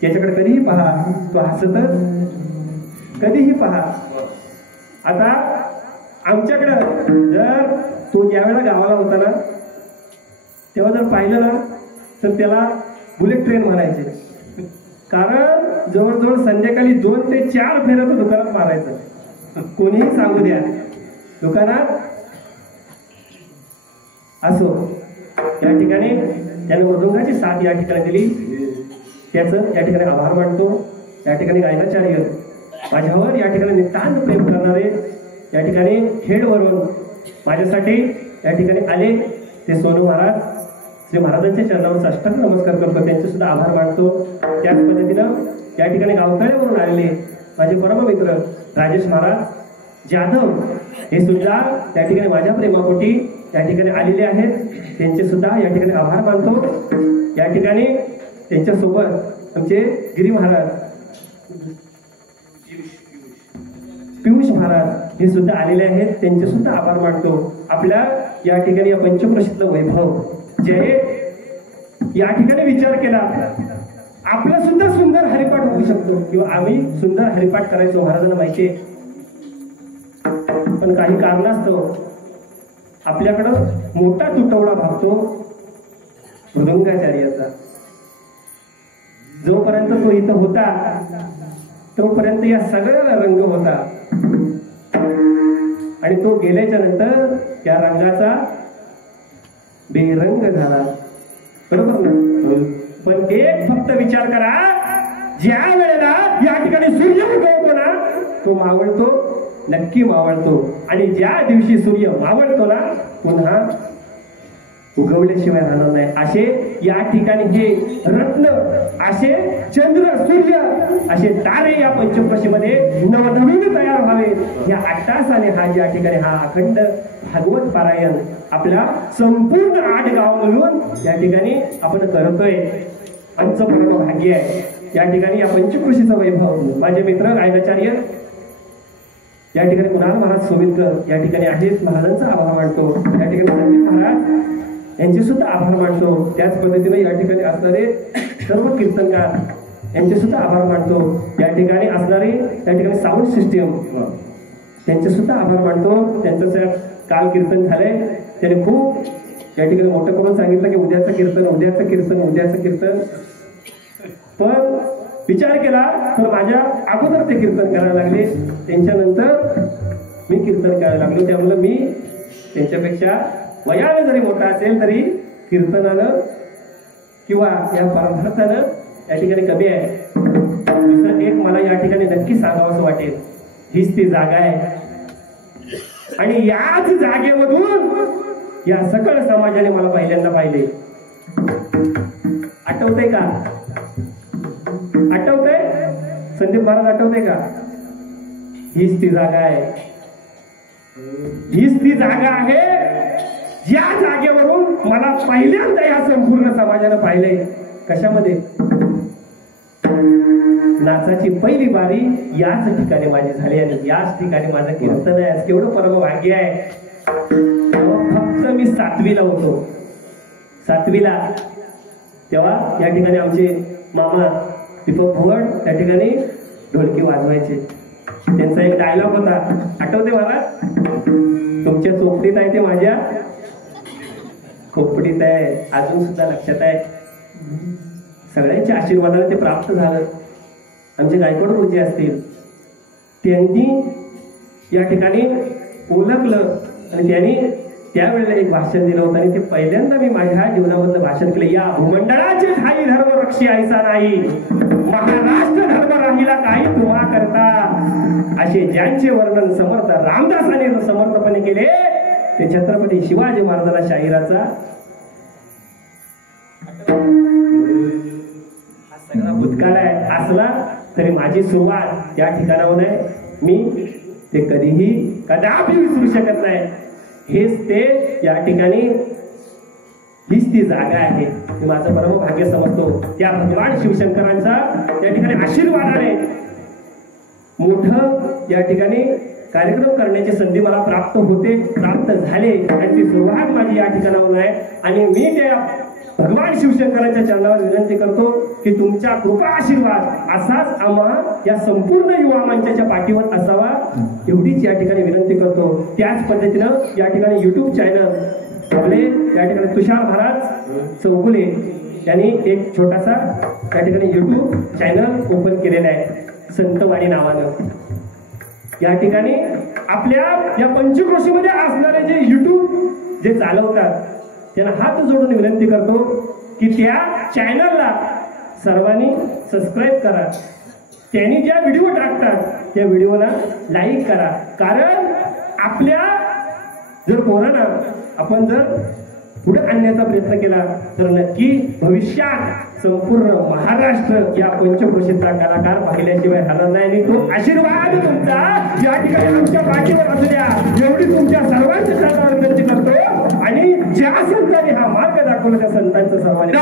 ज्याच्याकडे कधीही पहा तो हसतच कधीही पहा. आता आमच्याकडं जर तो ज्यावेळेला गावाला होता ना तेव्हा जर पाहिलं ना तर त्याला बुलेट ट्रेन म्हणायचे. कारण जवळजवळ संध्याकाळी 2 ते 4 फेऱ्या तो दुकानात मारायचं. कोणीही सांगू द्या दुकानात असो. या ठिकाणी त्याने मृदुंगाची साथ या ठिकाणी दिली. त्याचं या ठिकाणी आभार मानतो। या ठिकाणी गायनाचार्य माझ्यावर या ठिकाणी नितांत प्रेम करणारे या ठिकाणी खेडवरून माझ्यासाठी या ठिकाणी आले ते सोनू महाराज, श्री महाराजांच्या चरणावर साष्टांग नमस्कार करतो, त्यांचे सुद्धा आभार मानतो। त्याच पद्धतीनं या ठिकाणी गावकऱ्यावरून आलेले माझे परम मित्र राजेश महाराज जाधव हे सुद्धा त्या ठिकाणी माझ्या प्रेमापोटी या ठिकाणी आलेले आहेत, त्यांचे सुद्धा या ठिकाणी आभार मानतो। या ठिकाणी त्यांच्यासोबत आमचे गिरी महाराज, पियुष महाराज हे सुद्धा आलेले आहेत, त्यांचे सुद्धा आभार मानतो। आपल्या या ठिकाणी या पंचप्रसिद्ध वैभव जे या ठिकाणी विचार केला आपला सुद्धा सुंदर हरिपाठ होऊ शकतो किंवा आम्ही सुंदर हरिपाठ करायचो, महाराजांना माहिती आहे, पण काही कारणास्तव आपल्याकडं मोठा तुटवडा भागतो मृदंगाचार्याचा। जोपर्यंत तो इथं होता तोपर्यंत या सगळ्याला रंग होता आणि तो गेल्याच्या नंतर या रंगाचा बेरंग झाला, बरोबर ना? पण एक फक्त विचार करा, ज्या वेळेला या ठिकाणी सूर्य उगवतो ना तो मावळतो, नक्की मावळतो, आणि ज्या दिवशी सूर्य मावळतो ना पुन्हा उगवल्याशिवाय राहणार नाही। असे या ठिकाणी हे रत्न, असे चंद्र सूर्य, असे तारे या पंचक्रोशीमध्ये नवनवीन तयार व्हावे या अट्टासाने हा या ठिकाणी हा अखंड भागवत पारायण आपल्या संपूर्ण 8 गाव मिळून या ठिकाणी आपण करतोय। आमचं परम भाग्य आहे या ठिकाणी या पंचक्रोशीचं वैभव। माझे मित्र गायनाचार्य या ठिकाणी कुणाल महाराज सोबितकर या ठिकाणी आहेत, महाराजांचा आभार मानतो। या ठिकाणी संदीप महाराज यांचे सुद्धा आभार मानतो। त्याच पद्धतीने या ठिकाणी असणारे सर्व कीर्तनकार यांचे सुद्धा आभार मानतो। या ठिकाणी असणारे या ठिकाणी साऊंड सिस्टीम त्यांचे सुद्धा आभार मानतो। त्यांचं काल कीर्तन झालंय, त्याने खूप या ठिकाणी मोठं करून सांगितलं की उद्याचं कीर्तन, उद्याचं कीर्तन, उद्याचं कीर्तन, पण विचार केला तर माझ्या अगोदर ते कीर्तन करायला लागले, त्यांच्यानंतर मी कीर्तन करायला लागलो। त्यामुळे मी त्यांच्यापेक्षा वयाने जरी मोठा असेल तरी कीर्तनानं किंवा या परमार्थानं या ठिकाणी कमी आहे। दुसरं एक मला या ठिकाणी नक्की सांगावंसं वाटेल, हीच ती जागा आहे आणि याच जागेमधून या सकळ समाजाने मला पहिल्यांदा पाहिले। आठवतंय का? आठवतंय संदीप महाराज, आठवतंय का? हीच ती जागा आहे, हीच ती जागा आहे ज्या जागेवरून मला पहिल्यांदा या संपूर्ण समाजानं पाहिलंय। कशामध्ये? नाचाची पहिली बारी याच ठिकाणी माझी झाली आणि याच ठिकाणी माझं कीर्तन आहे। केवढं परम भाग्य आहे। फक्त मी 7वीला होतो, 7वीला, तेव्हा या ठिकाणी आमचे मामा दीपक भुवड त्या ठिकाणी ढोलकी वाजवायचे। त्यांचा एक डायलॉग होता, आठवते मला? तुमच्या चोपडीत आहे ते माझ्या खोपडीत आहे, अजून सुद्धा लक्षात आहे। सगळ्यांच्या आशीर्वादाने ते प्राप्त झालं। आमचे गायकवाड गुरुजी असतील, त्यांनी या ठिकाणी ओळखलं आणि त्यांनी त्यावेळेला एक भाषण दिलं होतं आणि ते पहिल्यांदा मी माझ्या जीवनामधलं भाषण केलं। या भूमंडळाचे काही धर्म रक्षी ऐसा नाही, महाराष्ट्र धर्म राहिला काही तुम्हा करता, असे ज्यांचे वर्णन समर्थ रामदासाने समर्थपणे केले ते छत्रपती शिवाजी महाराजांना शाहिराचा हा सगळा भूतकाळ आहे असला तरी माझी सुरुवात या ठिकाणाहून आहे। मी ते कधीही कदापि विसरू शकत नाही। हेच ते या ठिकाणी, हीच ती जागा आहे, मी माझं परम भाग्य समजतो। त्या भगवान शिवशंकरांचा या ठिकाणी आशीर्वादाने मोठं या ठिकाणी कार्यक्रम करण्याची संधी मला प्राप्त होते, प्राप्त झाले आणि ती सुरुवात माझी या ठिकाणावर आहे। आणि मी त्या भगवान शिवशंकरांच्या चरणावर विनंती करतो की तुमच्या कृपा आशीर्वाद असाच आम्हा या संपूर्ण युवा मंचाच्या पाठीवर असावा, एवढीच या ठिकाणी विनंती करतो। त्याच पद्धतीनं या ठिकाणी युट्यूब चॅनल आपले या ठिकाणी तुषार महाराज चौगुले यांनी एक छोटासा या ठिकाणी युट्यूब चॅनल ओपन केलेला आहे, संतवाणी नावानं। या ठिकाणी आपल्या या पंचक्रोशीमध्ये असणारे जे युट्यूब जे चालवतात त्यांना हात जोडून विनंती करतो की त्या चॅनलला सर्वांनी सबस्क्राईब करा. त्यांनी ज्या व्हिडिओ टाकतात त्या व्हिडिओला लाईक करा. कारण आपल्या जर पोरांना आपण जर पुढे आणण्याचा प्रयत्न केला तर नक्की भविष्यात संपूर्ण महाराष्ट्र या पंचक्रोशीचा कलाकार पाहिल्याशिवाय राहणार नाही. आणि तो आशीर्वाद तुमचा या ठिकाणी आमच्या पाठीवर असू द्या एवढी तुमच्या सर्वांच्या चरणावर विनंती करतो. आणि ज्या संतांनी हा मार्ग दाखवला त्या संतांचं सर्वांनी